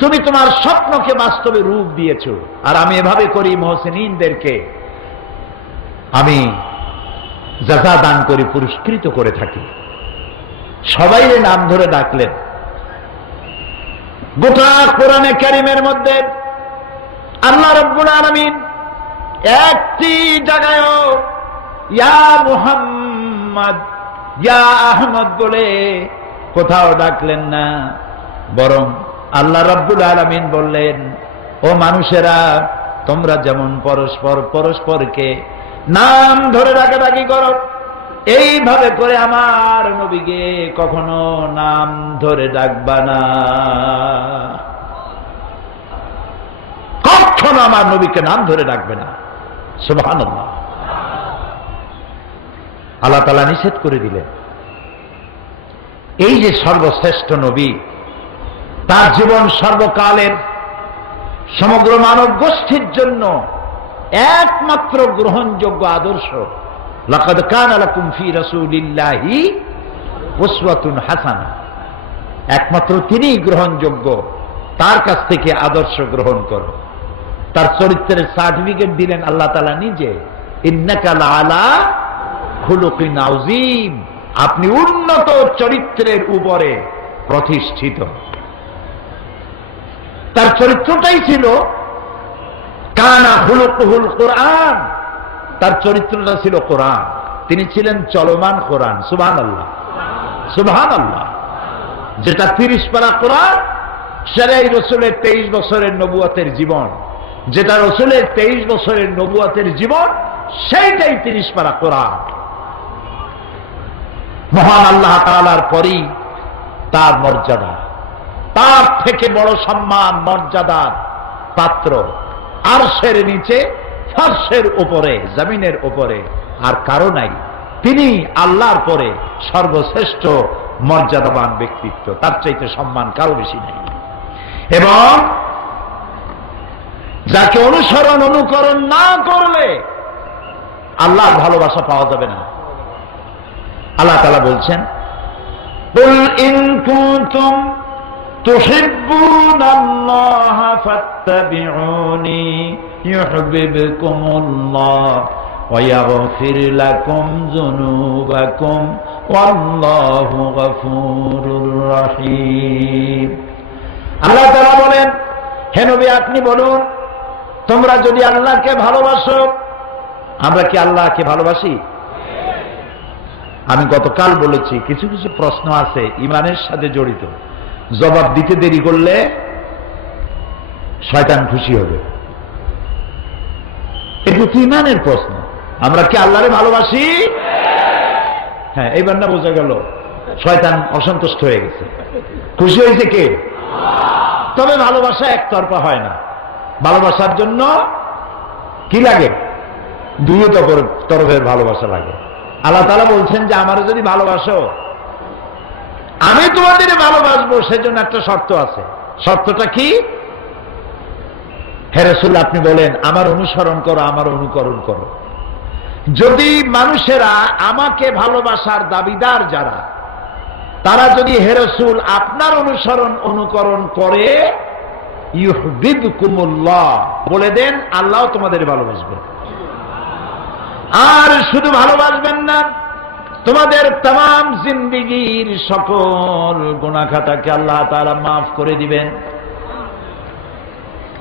তুমি তোমার স্বপ্নকে বাস্তবে রূপ দিয়েছো, আর আমি এভাবে করি মুহসিনিনদেরকে আমি জাযা দান করে পুরস্কৃত করে থাকি। সবাই নাম ধরে ডাকলেন। গোটা কোরআনে কারীমের মধ্যে আল্লাহ রাব্বুল আলামিন একটি জায়গায়ও ইয়া মুহাম্মদ, ইয়া আহমদ বলে কোথাও ডাকলেন না, বরং আল্লাহ রাব্বুল আলামিন বললেন, ও মানুষেরা, তোমরা যেমন পরস্পর পরস্পরকে নাম ধরে ডাকাডাকি করো, এইভাবে করে আমার নবীকে কখনো নাম ধরে ডাকবা না। কখনো আমার নবীকে নাম ধরে ডাকবে না। সুবহানাল্লাহ। আল্লাহ তাআলা নিষেধ করে দিলেন। এই যে সর্বশ্রেষ্ঠ নবী, তার জীবন সর্বকালের সমগ্র মানব গোষ্ঠীর জন্য একমাত্র গ্রহণযোগ্য আদর্শ। লাকাদ কানা লাকুম ফি রাসূলিল্লাহি উসওয়াতুন হাসানাহ। একমাত্র তিনিই গ্রহণযোগ্য, তার কাছ থেকে আদর্শ গ্রহণ করো। তার চরিত্রের সার্টিফিকেট দিলেন আল্লাহ তাআলা নিজে, ইন্নাকা লাআলা খুলুকিন আযীম, আপনি উন্নত চরিত্রের উপরে প্রতিষ্ঠিত। তার চরিত্রটাই ছিল কানা খুলুকুহুল কোরআন, তার চরিত্রটা ছিল কোরআন, তিনি ছিলেন চলমান কোরআন। সুবহানাল্লাহ, সুবহানাল্লাহ। যেটা 30 পারা কোরআন, সেটাই রাসূলের 23 বছরের নবুয়তের জীবন, যেটা রাসূলের 23 বছরের নবুয়তের জীবন, সেইটাই 30 পারা কোরআন। মহান আল্লাহ তাআলার পরই তার মর্যাদা, তার থেকে বড় সম্মান মর্যাদার পাত্র আরশের নিচে, ফারশের উপরে, জমিনের উপরে আর কারো নাই। তিনি আল্লাহর পরে সর্বশ্রেষ্ঠ মর্যাদাবান ব্যক্তিত্ব, তার চাইতে সম্মান কারো বেশি নাই। এবং যাকে অনুসরণ অনুকরণ না করলে আল্লাহর ভালোবাসা পাওয়া যাবে না। আল্লাহ তাআলা বলছেন, কুল ইন কুনতুম তুহিব্বুনাল্লাহা ফাত্তাবিউনি ইউহিব্বুকুমুল্লাহ ওয়া ইয়াগফির লাকুম যুনুবাকুম ওয়াল্লাহু গফুরুর রহিম। আল্লাহ তাআলা বলেন, হে নবী আপনি বলুন, তোমরা যদি আল্লাহকে ভালোবাসো, আমরা কি আল্লাহকে ভালোবাসি? আমি গতকাল বলেছি কিছু কিছু প্রশ্ন আছে ঈমানের সাথে জড়িত, জবাব দিতে দেরি করলে শয়তান খুশি হবে। এটা তো ঈমানের প্রশ্ন। আমরা কি আল্লাহরে ভালোবাসি? হ্যাঁ, এইবার না বোঝা গেল শয়তান অসন্তুষ্ট হয়ে গেছে। খুশি হয়েছে কে? তবে ভালোবাসা একতরফা হয় না, ভালোবাসার জন্য কি লাগে? দুই তরফের ভালোবাসা লাগে। আল্লাহ তাআলা বলছেন যে আমার যদি ভালোবাসো, আমি তোমাদের ভালোবাসবো, সেজন্য একটা শর্ত আছে। শর্তটা কি? হে রাসূল আপনি বলেন আমার অনুসরণ করো, আমার অনুকরণ করো। যদি মানুষেরা আমাকে ভালোবাসার দাবিদার যারা, তারা যদি হে রাসূল আপনার অনুসরণ অনুকরণ করে, ইউহিব্বুকুমুল্লাহ বলে দেন, আল্লাহ তোমাদের ভালোবাসবে। আর শুধু ভালোবাসবেন না, তোমাদের तमाम জিন্দেগীর সকল গুনাহ খাতাকে আল্লাহ তাআলা মাফ করে দিবেন।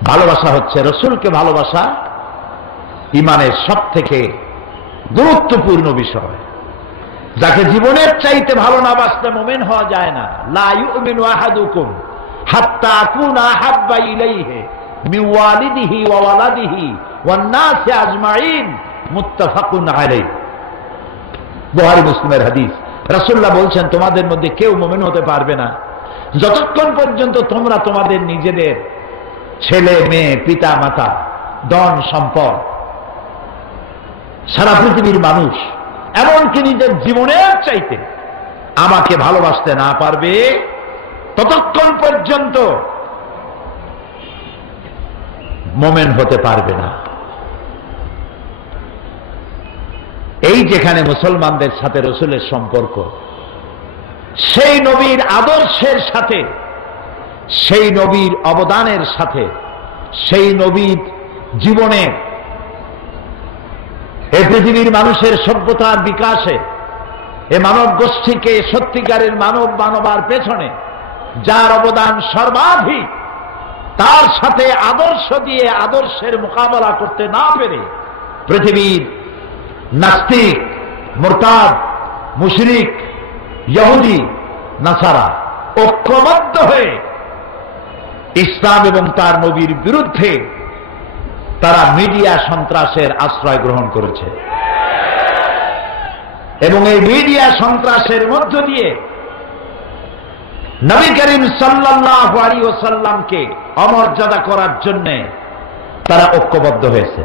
ভালোবাসা হচ্ছে, রাসূলকে ভালোবাসা ঈমানের সবথেকে গুরুত্বপূর্ণ বিষয়। যাকে জীবনের চাইতে ভালো না বাসলে মুমিন হওয়া যায় না। লা ইউমিনু আহাদুকুম হাত্তা আকুনা আহাব্বা ইলাইহি মিন ওয়ালিদিহি ওয়া ওয়ালাদিহি ওয়ান নাসি আজমাইন, মুত্তাফাকুন আলাইহি। বুখারী মুসলিমের হাদিস। রাসূলুল্লাহ বলছেন তোমাদের মধ্যে কেউ মুমিন হতে পারবে না যতক্ষণ পর্যন্ত তোমরা তোমাদের নিজেদের ছেলে মেয়ে, পিতা মাতা, ধন সম্পদ, সারা পৃথিবীর মানুষ, এমনকি নিজের জীবনের চাইতে আমাকে ভালোবাসতে না পারবে, ততক্ষণ পর্যন্ত মুমিন হতে পারবে না। এই যেখানে মুসলমানদের সাথে রাসূলের সম্পর্ক, সেই নবীর আদর্শের সাথে, সেই নবীর অবদানের সাথে, সেই নবীর জীবনে এই পৃথিবীর মানুষের সভ্যতার বিকাশে, এ মানব গোষ্ঠীকে সত্যিকারের মানবার পেছনে যার অবদান সর্বাধিক, তার সাথে আদর্শ দিয়ে আদর্শের মোকাবেলা করতে না পেরে পৃথিবীর নাস্তিক, মুরতাদ, মুশরিক, ইহুদি, নাসারা ঐক্যবদ্ধ হয়ে ইসলাম এবং তার নবীর বিরুদ্ধে তারা মিডিয়া সন্ত্রাসের আশ্রয় গ্রহণ করেছে। এবং এই মিডিয়া সন্ত্রাসের মধ্য দিয়ে নবী করিম সাল্লাল্লাহু আলাইহি ওয়াসাল্লামকে অমর্যাদা করার জন্য তারা ঐক্যবদ্ধ হয়েছে।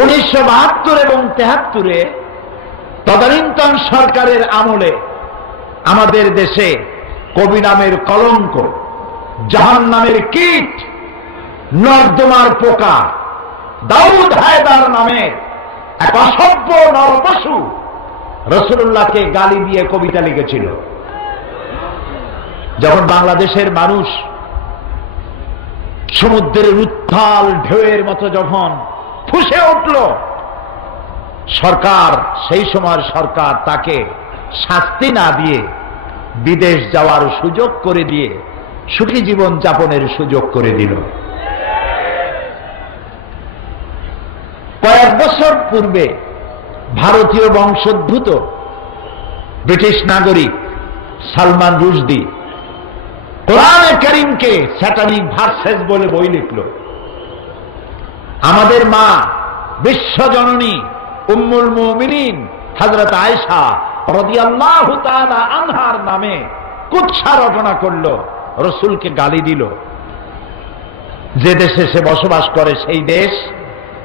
1972 এবং 73-এ তদানীন্তন সরকারের আমলে আমাদের দেশে কবি নামের কলঙ্ক, জাহান্নামের কীট, নর্দমার পোকা, দাউদ হায়দার নামে এক অসভ্য নরপশু রাসূলুল্লাহকে গালি দিয়ে কবিতা লিখেছিল। যখন বাংলাদেশের মানুষ সমুদ্রের উত্তাল ঢেউয়ের মতো যখন ফুঁসে উঠল, সরকার, সেই সময়ের সরকার তাকে শাস্তি না দিয়ে বিদেশ যাওয়ার সুযোগ করে দিয়ে সুখী জীবন যাপনের সুযোগ করে দিল। কয়েক বছর পূর্বে ভারতীয় বংশোদ্ভূত ব্রিটিশ নাগরিক সালমান রুশদি কোরআনে কারীমকে স্যাটানিক ভার্সেস বলে বই লিখল। আমাদের মা বিশ্বজননী উম্মুল মুমিনিন হযরত আয়েশা রাদিয়াল্লাহু তাআলা আনহার নামে কুৎসা রটনা করল, রাসূলকে গালি দিল। যে দেশে সে বসবাস করে সেই দেশ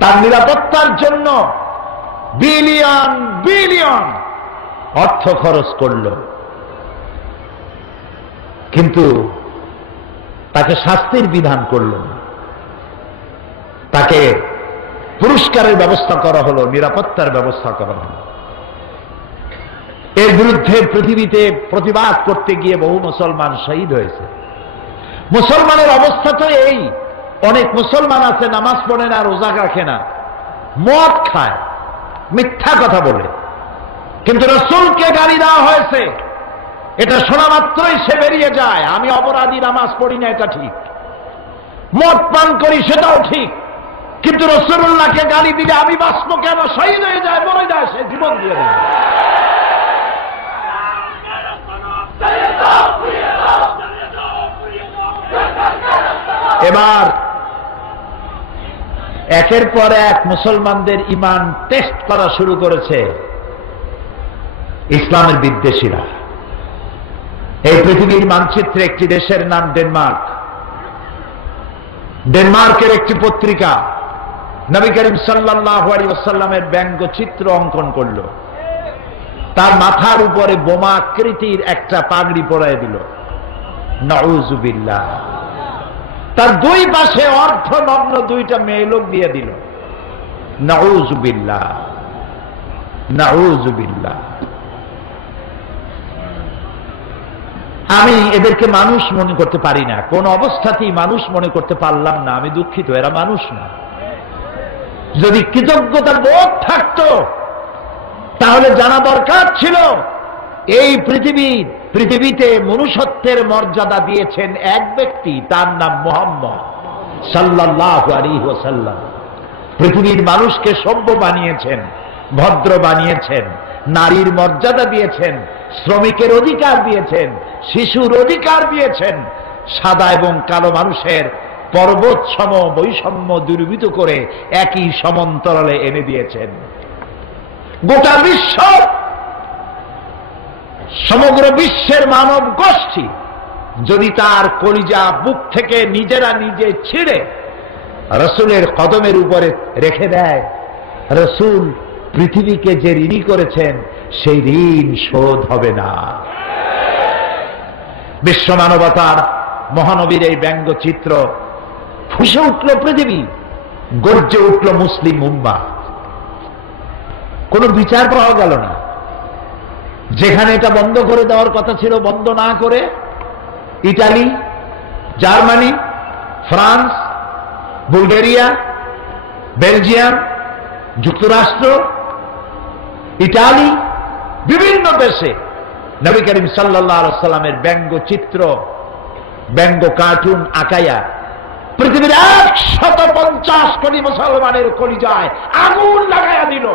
তার নিরাপত্তার জন্য বিলিয়ন বিলিয়ন অর্থ খরচ করল, কিন্তু তাকে শাস্তির বিধান করল না। তাকে পুরস্কারের ব্যবস্থা করা হলো, নিরাপত্তার ব্যবস্থা করা হলো। এর বিরুদ্ধে পৃথিবীতে প্রতিবাদ করতে গিয়ে বহু মুসলমান শহীদ হয়েছে। মুসলমানের অবস্থা তো এই, অনেক মুসলমান আছে নামাজ পড়ে না, রোজা রাখে না, মদ খায়, মিথ্যা কথা বলে, কিন্তু রাসূলকে গালি দেওয়া হয়েছে, এটা শোনা মাত্রই সে বেরিয়ে যায়। আমি অপরাধী, নামাজ পড়ি না, এটা ঠিক, মদ পান করি সেটাও ঠিক, কিন্তু রাসূলুল্লাহকে গালি দিলে আমি বাঁচব কেন? শহীদ হয়ে যায়, মরে যায়, সে জীবন দিয়ে দেয়। এবার একের পর এক মুসলমানদের ঈমান টেস্ট করা শুরু করেছে ইসলামের বিদ্বেষীরা। এই পৃথিবীর মানচিত্রে একটি দেশের নাম ডেনমার্ক। ডেনমার্কের একটি পত্রিকা নবী করিম সাল্লাল্লাহু আলাইহি ওয়াসাল্লামের ব্যঙ্গচিত্র অঙ্কন করল, তার মাথার উপরে বোমা আকৃতির একটা পাগড়ি পরায় দিল, নাউযুবিল্লাহ। তার দুই পাশে অর্ধনগ্ন দুইটা মেয়ে লোক দিয়ে দিল, নাউযুবিল্লাহ, নাউযুবিল্লাহ। আমি এদেরকে মানুষ মনে করতে পারি না, কোন অবস্থাতেই মানুষ মনে করতে পারলাম না। আমি দুঃখিত, এরা মানুষ না। যদি কৃতজ্ঞতা বোধ থাকতো তাহলে জানা দরকার ছিল এই পৃথিবীতে মনুষ্যত্বের মর্যাদা দিয়েছেন এক ব্যক্তি, তার নাম মুহাম্মদ সাল্লাল্লাহু আলাইহি ওয়াসাল্লাম। পৃথিবীর মানুষকে সভ্য বানিয়েছেন, ভদ্র বানিয়েছেন, নারীর মর্যাদা দিয়েছেন, শ্রমিকের অধিকার দিয়েছেন, শিশুর অধিকার দিয়েছেন, সাদা এবং কালো মানুষের পর্বত সম বৈষম্য দূরীভূত করে একই সমান্তরালে এনে দিয়েছেন। গোটা বিশ্ব, সমগ্র বিশ্বের মানব গোষ্ঠী যদি তার কলিজা বুক থেকে নিজেরা নিজে ছিঁড়ে রাসূলের কদমের উপরে রেখে দেয়, রাসূল পৃথিবীকে যে ঋণী করেছেন সেই ঋণ শোধ হবে না। বিশ্ব মানবতার মহানবীর এই ব্যঙ্গচিত্র ফুঁসে উঠল পৃথিবী, গর্জে উঠল মুসলিম উম্মাহ। কোনো বিচার পাওয়া গেল না। যেখানে এটা বন্ধ করে দেওয়ার কথা ছিল বন্ধ না করে Italy, Germany, France, Bulgaria, Belgium, যুক্তরাষ্ট্র, ইটালি, বিভিন্ন দেশে নবী করিম সাল্লাল্লাহু আলাইহি ওয়াসাল্লামের ব্যঙ্গচিত্র, ব্যঙ্গ কার্টুন আঁকাইয়া পৃথিবীর 150 কোটি মুসলমানের কলিজায় আগুন লাগাইয়া দিল।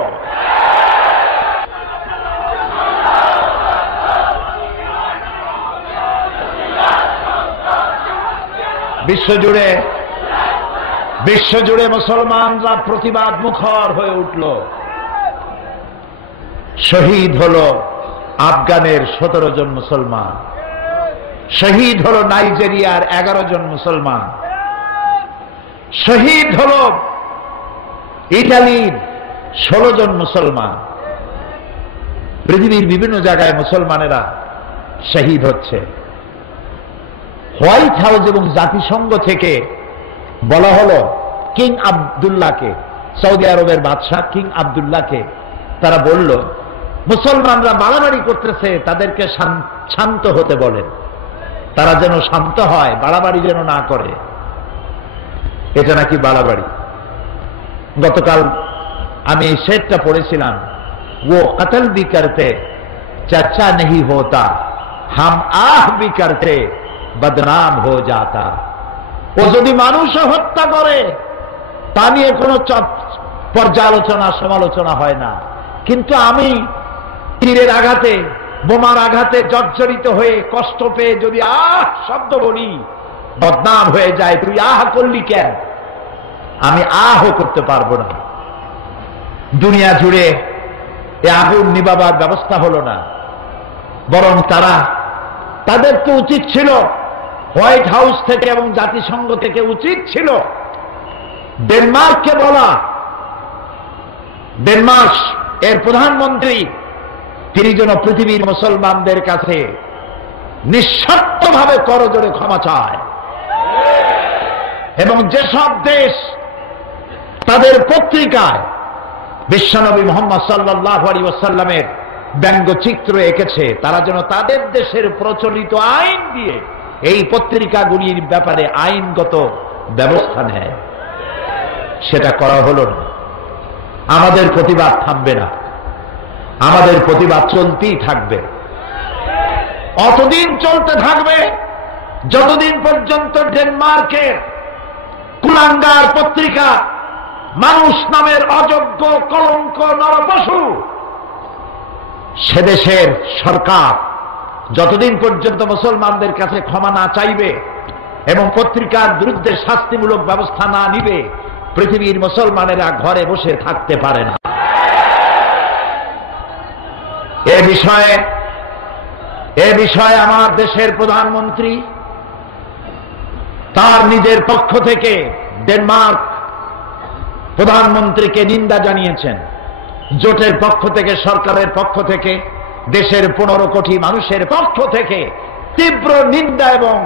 বিশ্বজুড়ে মুসলমানরা প্রতিবাদ মুখর হয়ে উঠল। শহীদ হল আফগানের 17 জন মুসলমান, শহীদ হল নাইজেরিয়ার 11 জন মুসলমান, শহীদ হল ইটালির 16 জন মুসলমান। পৃথিবীর বিভিন্ন জায়গায় মুসলমানেরা শহীদ হচ্ছে। হোয়াইট হাউস এবং জাতিসংঘ থেকে বলা হলো কিং আব্দুল্লাহকে, সৌদি আরবের বাদশাহ কিং আব্দুল্লাহকে, তারা বলল মুসলমানরা মারামারি করতেছে, তাদেরকে শান্ত হতে বলেন। তারা যেন শান্ত হয়, বাড়াবাড়ি যেন না করে। এটা নাকি বাড়াবাড়ি। গতকাল আমি এই শেরটা পড়েছিলাম, ও কতল ভি করতে চর্চা नहीं होता, हम आह भी करते बदनाम हो जाता। ও যদি মানুষও হত্যা করে তা নিয়ে কোনো পর্যালোচনা সমালোচনা হয় না, কিন্তু আমি তীরের আঘাতে বোমার আঘাতে জর্জরিত হয়ে কষ্ট পেয়ে যদি আহ শব্দ বলি, বদনাম হয়ে যায়। তুই আহ করলি কেন? আমি আহ করতে পারবো না। দুনিয়া জুড়ে এ আগুন নিবাবার ব্যবস্থা হলো না, বরং তাদেরকে উচিত ছিল হোয়াইট হাউস থেকে এবং জাতিসংঘ থেকে উচিত ছিল ডেনমার্ককে বলা, ডেনমার্ক এর প্রধানমন্ত্রী তিনি যেন পৃথিবীর মুসলমানদের কাছে নিঃস্বার্থভাবে করজোড়ে ক্ষমা চায়, এবং যেসব দেশ তাদের পত্রিকায় বিশ্বনবী মুহাম্মদ সাল্লাল্লাহু আলাইহি ওয়াসাল্লামের ব্যঙ্গচিত্র এঁকেছে, তারা যেন তাদের দেশের প্রচলিত আইন দিয়ে এই পত্রিকাগুলির ব্যাপারে আইনগত ব্যবস্থা নেয়। সেটা করা হলো না। আমাদের প্রতিবাদ থামবে না, আমাদের প্রতিবাদ চলতেই থাকবে। অতদিন চলতে থাকবে যতদিন পর্যন্ত ডেনমার্কের কুলাঙ্গার পত্রিকা মানুষ নামের অযোগ্য কলঙ্ক নরপশু সে দেশের সরকার যতদিন পর্যন্ত মুসলমানদের কাছে ক্ষমা না চাইবে এবং পত্রিকার বিরুদ্ধে শাস্তিমূলক ব্যবস্থা না নিবে, পৃথিবীর মুসলমানেরা ঘরে বসে থাকতে পারে না। এ বিষয়ে আমার দেশের প্রধানমন্ত্রী তার নিজের পক্ষ থেকে ডেনমার্ক প্রধানমন্ত্রীকে নিন্দা জানিয়েছেন। জোটের পক্ষ থেকে, সরকারের পক্ষ থেকে, দেশের 15 কোটি মানুষের পক্ষ থেকে তীব্র নিন্দা এবং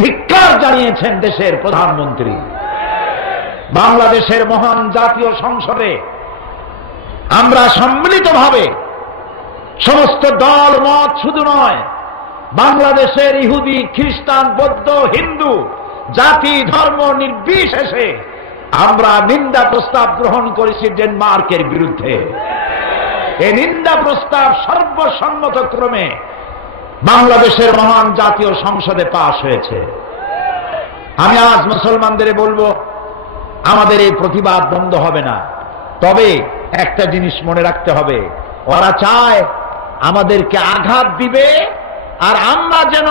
ধিক্কার জানিয়েছেন দেশের প্রধানমন্ত্রী। বাংলাদেশের মহান জাতীয় সংসদে আমরা সম্মিলিতভাবে সমস্ত দল মত শুধু নয়, বাংলাদেশের ইহুদি, খ্রিস্টান, বৌদ্ধ, হিন্দু, জাতি ধর্ম নির্বিশেষে আমরা নিন্দা প্রস্তাব গ্রহণ করেছি ডেনমার্কের বিরুদ্ধে। এই নিন্দা প্রস্তাব সর্বসম্মতক্রমে বাংলাদেশের মহান জাতীয় সংসদে পাশ হয়েছে। আমি আজ মুসলমানদের বলবো, আমাদের এই প্রতিবাদ বন্ধ হবে না। তবে একটা জিনিস মনে রাখতে হবে, ওরা চায় আমাদেরকে আঘাত দিবে, আর আমরা যেন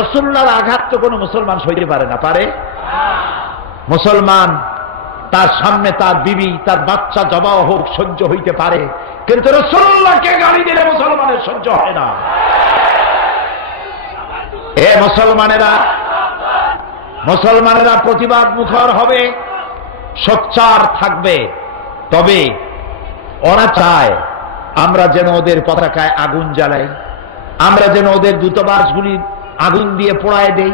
রাসূলুল্লাহর আঘাত তো কোনো মুসলমান সইতে পারে না। পারে? মুসলমান তার সামনে তার বিবি, তার বাচ্চা জবাও হোক সহ্য হইতে পারে, কিন্তু রাসূলুল্লাহকে গালি দিলে মুসলমানের সহ্য হয় না। এ মুসলমানেরা প্রতিবাদ মুখর হবে, সোচ্চার থাকবে। তবে ওরা চায় আমরা যেন ওদের পতাকায় আগুন জ্বালাই, আমরা যেন ওদের দূতাবাসগুলি আগুন দিয়ে পোড়ায় দেই,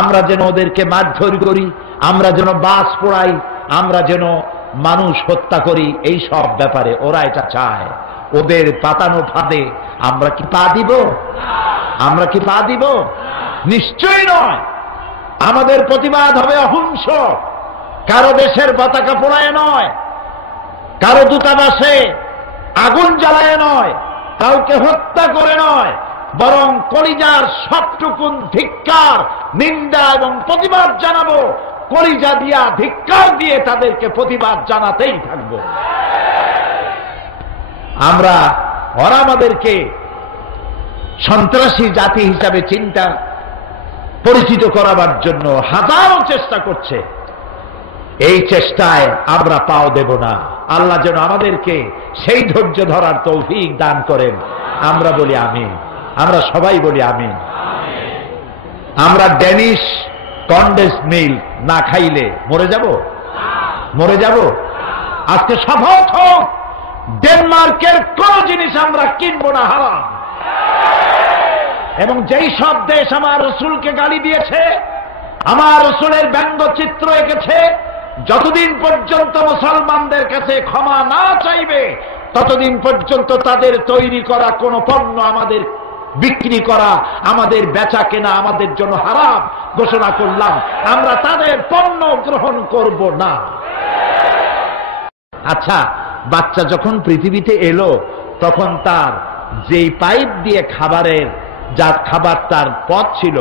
আমরা যেন ওদেরকে মারধর করি, আমরা যেন বাস পোড়াই, আমরা যেন মানুষ হত্যা করি। এই সব ব্যাপারে ওরা এটা চায়। ওদের পাতানো ফাঁদে আমরা কি পা দিব? আমরা কি পা দিব? নিশ্চয়ই নয়। আমাদের প্রতিবাদ হবে অহিংস, কারো দেশের পতাকা পোড়ায় নয়, কারো দূতাবাসে আগুন জ্বালায় নয়, কাউকে হত্যা করে নয়, বরং কলিজার সবটুকুন ধিক্কার, নিন্দা এবং প্রতিবাদ জানাবো। কলিজা দিয়া ধিক্কার দিয়ে তাদেরকে প্রতিবাদ জানাতেই থাকবো। ওরা আমাদেরকে সন্ত্রাসী জাতি হিসাবে চিন্তা পরিচিত করাবার জন্য হাজারো চেষ্টা করছে। এই চেষ্টায় আমরা পাও দেব না। আল্লাহ যেন আমাদেরকে সেই ধৈর্য ধরার তৌফিক দান করেন। আমরা বলি আমিন, আমরা সবাই বলি আমিন। আমরা ড্যানিশ কন্ডেন্স মিল্ক না খাইলে মরে যাব। আজকে শপথ হোক, ডেনমার্কের কোন জিনিস আমরা কিনবো না, হারাম। এবং যেই সব দেশ আমার রাসূলকে গালি দিয়েছে, আমার রাসূলের ব্যঙ্গচিত্র এঁকেছে, যতদিন পর্যন্ত মুসলমানদের কাছে ক্ষমা না চাইবে, ততদিন পর্যন্ত তাদের তৈরি করা কোন পণ্য আমাদের বিক্রি করা, আমাদের বেচা কেনা আমাদের জন্য হারাম ঘোষণা করলাম, আমরা তাদের পণ্য গ্রহণ করব না। আচ্ছা, বাচ্চা যখন পৃথিবীতে এলো তখন তার যেই পাইপ দিয়ে খাবারের যা খাবার তার পথ ছিল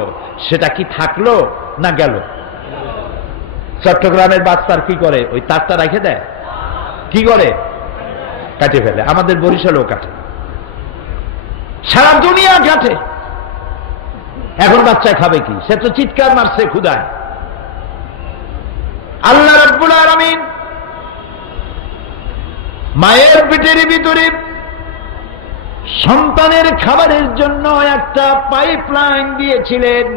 সেটা কি থাকলো না গেল? চট্টগ্রামের বাচ্চার কি করে? ওই তারটা রেখে দেয়, কি করে? কাটে ফেলে। আমাদের বরিশালও কাটে, সারা দুনিয়া কাটে। এখন বাচ্চা খাবে কি? সে তো চিৎকার মারছে ক্ষুধায়। আল্লাহ রাব্বুল আলামিন মায়ের পেটের ভিতরে সন্তানের খাবারের জন্য একটা পাইপলাইন দিয়েছিলেন।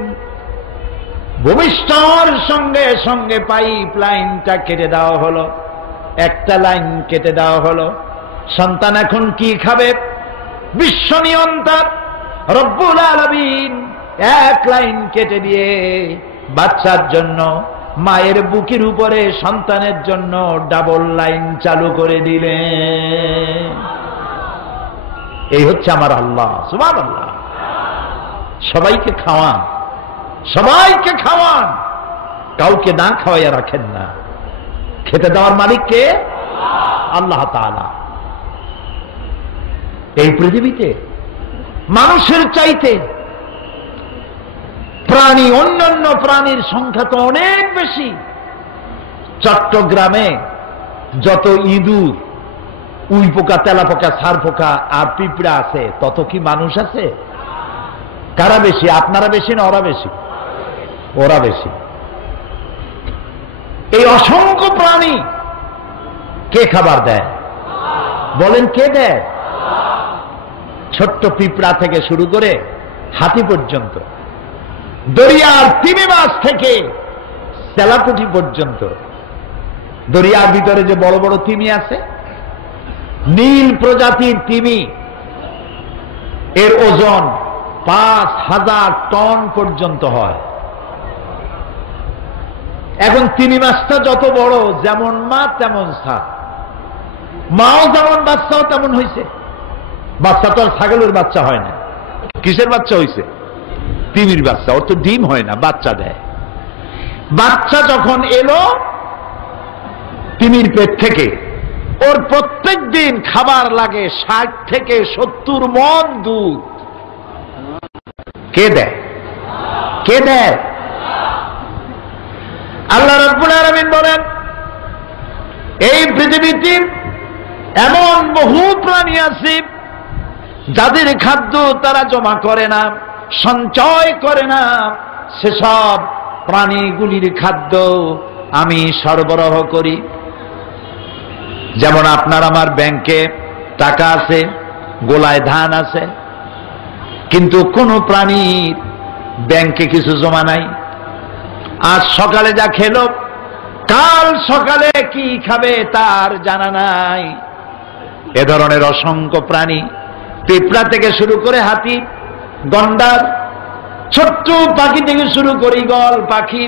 ভূমিষ্ঠর সঙ্গে সঙ্গে পাইপলাইনটা কেটে দেওয়া হলো, একটা লাইন কেটে দেওয়া হলো। সন্তান এখন কি খাবে? বিশ্ব নিয়ন্তা রব্বুল আলামিন এক লাইন কেটে দিয়ে বাচ্চার জন্য মায়ের বুকের উপরে সন্তানের জন্য ডাবল লাইন চালু করে দিলেন। এই হচ্ছে আমার আল্লাহ, সুবহানাল্লাহ। সবাইকে খাওয়ান, সবাইকে খাওয়ান, কাউকে না খাওয়াইয়া রাখেন না। খেতে দেওয়ার মালিক কে? আল্লাহ তাআলা। এই পৃথিবীতে মানুষের চাইতে প্রাণী, অন্যান্য প্রাণীর সংখ্যা তো অনেক বেশি। চট্টগ্রামে যত ইঁদুর, উই পোকা, তেলা পোকা, সার পোকা আর পিঁপড়া আছে, তত কি মানুষ আছে? কারা বেশি? আপনারা বেশি না ওরা বেশি? ওরা বেশি। এই অসংখ্য প্রাণী কে খাবার দেয়? বলেন কে দেয়? ছোট্ট পিঁপড়া থেকে শুরু করে হাতি পর্যন্ত, দরিয়ার তিমি মাছ থেকে তেলাকুটি পর্যন্ত। দরিয়ার ভিতরে যে বড় বড় তিমি আছে, নীল প্রজাতির তিমি, এর ওজন 5000 টন পর্যন্ত হয়। এখন তিমি মাছটা যত বড়, যেমন মা তেমন সা, মাও যেমন বাচ্চাও তেমন হয়েছে। বাচ্চা তো আর ছাগলের বাচ্চা হয় না। কিসের বাচ্চা হয়েছে? তিমির বাচ্চা। ওর তো ডিম হয় না, বাচ্চা দেয়। বাচ্চা যখন এলো তিমির পেট থেকে, ওর প্রত্যেক দিন খাবার লাগে 60 থেকে 70 মণ দুধ। কে দেয়? কে দেয়? আল্লাহ রাব্বুল আলামিন বলেন, এই পৃথিবীতে এমন বহু প্রাণী আছে যাদের খাদ্য তারা জমা করে না, সঞ্চয় করে না। সেসব প্রাণীগুলির খাদ্য আমি সরবরাহ করি। যেমন আপনার আমার ব্যাংকে টাকা আছে, গোলায় ধান আছে, কিন্তু কোন প্রাণীর ব্যাংকে কিছু জমা নাই। আজ সকালে যা খেলো, কাল সকালে কি খাবে তার জানা নাই। এ ধরনের অসংখ্য প্রাণী, পিঁপড়া থেকে শুরু করে হাতি, গন্ডার, ছোট্ট পাখি থেকে শুরু করে ঈগল পাখি,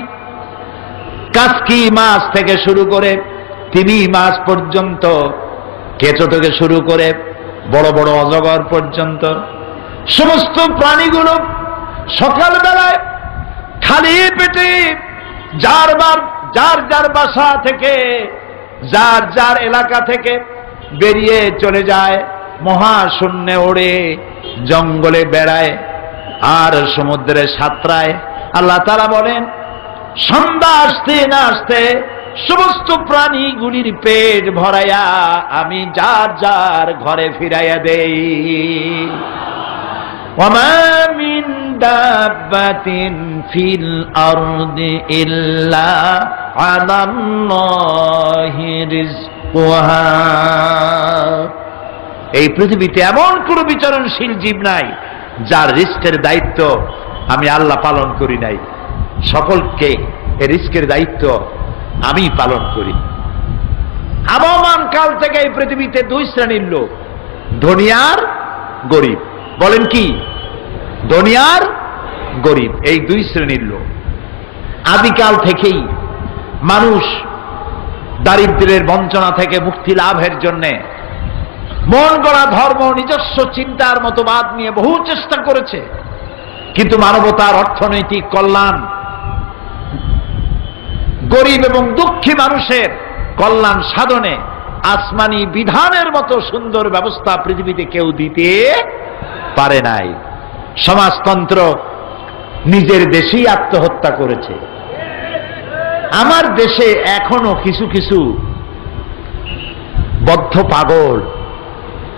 কাসকি মাছ থেকে শুরু করে তিমি মাছ পর্যন্ত, কেঁচো থেকে শুরু করে বড় বড় অজগর পর্যন্ত, সমস্ত প্রাণীগুলো সকালবেলায় খালি পেটে যার যার বাসা থেকে, যার যার এলাকা থেকে বেরিয়ে চলে যায়, মহাশূন্যে ওড়ে, জঙ্গলে বেড়ায় আর সমুদ্রে সাঁতরায়। আল্লাহ তাআলা বলেন, সন্ধ্যা আসতে না আসতে সমস্ত প্রাণীগুলির পেট ভরাইয়া আমি যার যার ঘরে ফিরাইয়া দেই। ওয়ামা মিন দাব্বাতিন ফিল আরদি ইল্লা আলাল্লাহি রিজকুহা। এই পৃথিবীতে এমন কোন বিচরণশীল জীব নাই যার রিস্কের দায়িত্ব আমি আল্লাহ পালন করি নাই। সকলকে এই রিস্কের দায়িত্ব আমি পালন করি। আবহমান কাল থেকে এই পৃথিবীতে দুই শ্রেণীর লোক, ধনী আর গরিব। বলেন কি? ধনী আর গরিব, এই দুই শ্রেণীর লোক। আদিকাল থেকেই মানুষ দারিদ্র্যের বঞ্চনা থেকে মুক্তি লাভের জন্য মন গড়া ধর্ম, নিজস্ব চিন্তার মতবাদ নিয়ে বহু চেষ্টা করেছে, কিন্তু মানবতার অর্থনৈতিক কল্যাণ, গরিব এবং দুঃখী মানুষের কল্যাণ সাধনে আসমানি বিধানের মতো সুন্দর ব্যবস্থা পৃথিবীতে কেউ দিতে পারে নাই। সমাজতন্ত্র নিজের দেশেই আত্মহত্যা করেছে। আমার দেশে এখনো কিছু কিছু বদ্ধ পাগল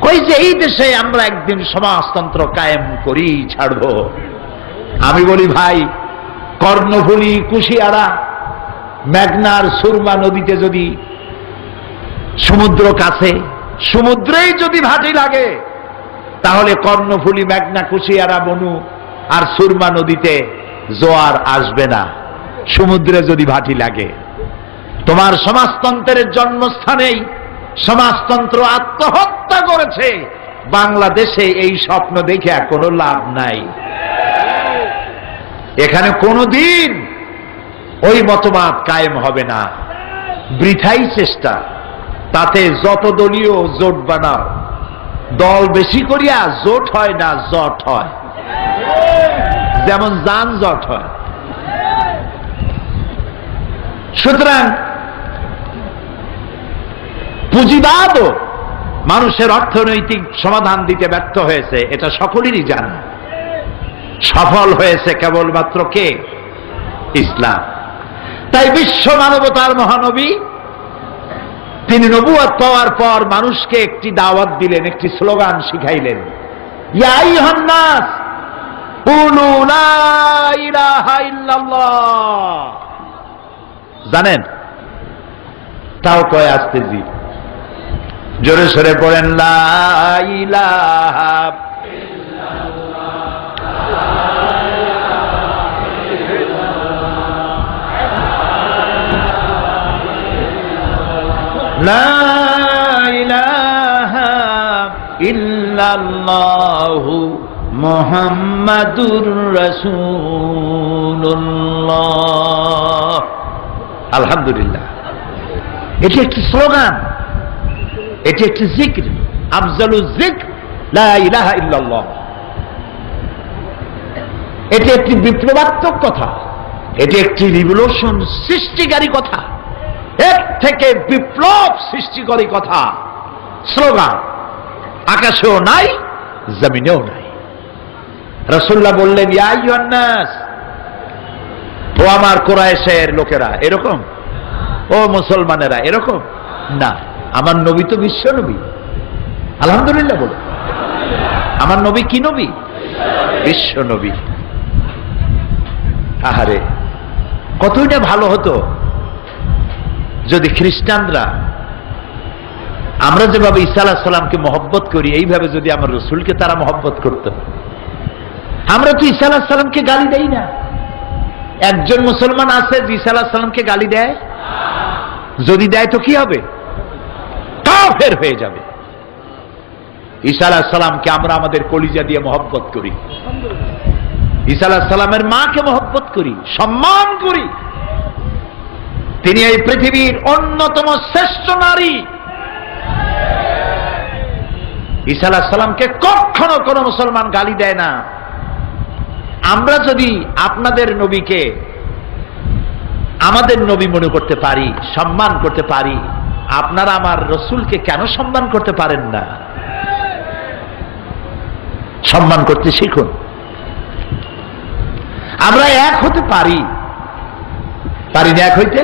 কই যে এই দেশে আমরা একদিন সমাজতন্ত্র কায়েম করি, ছাড়ব। আমি বলি ভাই, কর্ণফুলী, কুশিয়ারা, মেঘনার সুরমা নদীতে যদি সমুদ্র কাছে, সমুদ্রেই যদি ভাটি লাগে, তাহলে কর্ণফুলী, মেঘনা, কুশিয়ারা, বনু আর সুরমা নদীতে জোয়ার আসবে না, সমুদ্রে যদি ভাটি লাগে। তোমার সমাজতন্ত্রের জন্মস্থানেই সমাজতন্ত্র আত্মহত্যা করেছে। বাংলাদেশে এই স্বপ্ন দেখে কোনো লাভ নাই। এখানে কোনোদিন ওই মতবাদ কায়েম হবে না। বৃথাই চেষ্টা। তাতে যত দলীয় জোট বানাও, দল বেশি করিয়া জোট হয় না, জট হয়। যেমন যানজট হয়। সুতরাং পুঁজিবাদও মানুষের অর্থনৈতিক সমাধান দিতে ব্যর্থ হয়েছে, এটা সকলেরই জানা। সফল হয়েছে কেবলমাত্র কে? ইসলাম। তাই বিশ্ব মানবতার মহানবী তিনি নবুয়ত পাওয়ার পর মানুষকে একটি দাওয়াত দিলেন, একটি স্লোগান শিখাইলেন, ইয়া আইয়ুহান নাস কুলু লা ইলাহা ইল্লাল্লাহ। জানেন? তাও কয় আস্তে জি, জোরে সরে পড়েন, লা ইলাহা লা ইলাহা ইল্লাল্লাহু মুহাম্মাদুর রাসূলুল্লাহ। আলহামদুলিল্লাহ। এটি একটি স্লোগান, এটি একটি জিকির, আফজালুজ জিকর লা ইলাহা ইল্লাল্লাহ। এটি একটি বিপ্লবাত্মক কথা, এটি একটি রিভলিউশন সৃষ্টিকারী কথা, এর থেকে বিপ্লব সৃষ্টিকারী কথা, স্লোগান আকাশেও নাই, জমিনেও নাই। রাসূলুল্লাহ বললেন, ইয়া আইয়ুহান নাস, ও আমার কুরাইশের লোকেরা, এরকম, ও মুসলমানেরা এরকম না। আমার নবী তো বিশ্ব নবী। আলহামদুলিল্লাহ বলে, আমার নবী কি নবী? বিশ্ব নবী। আহারে, কতটা ভালো হতো যদি খ্রিস্টানরা, আমরা যেভাবে ঈসা আলাইহিস সালামকে মহব্বত করি, এইভাবে যদি আমার রসুলকে তারা মহব্বত করত। আমরা তো ঈসা আলাইহিস সালামকে গালি দেই না। একজন মুসলমান আছে যে ঈসা আলাইহিস সালামকে গালি দেয়? যদি দেয় তো কি হবে? কাফের হয়ে যাবে। ঈসা আলাইহিস সালামকে আমরা আমাদের কলিজা দিয়ে মহব্বত করি। ঈসা আলাইহিস সালামের মাকে মহব্বত করি, সম্মান করি। তিনি এই পৃথিবীর অন্যতম শ্রেষ্ঠ নারী। ঈসা আলাইহিস সালামকে কখনো কোনো মুসলমান গালি দেয় না। আমরা যদি আপনাদের নবীকে আমাদের নবী মনে করতে পারি, সম্মান করতে পারি, আপনারা আমার রসুলকে কেন সম্মান করতে পারেন না? সম্মান করতে শিখুন। আমরা এক হতে পারি, পারি না এক হইতে?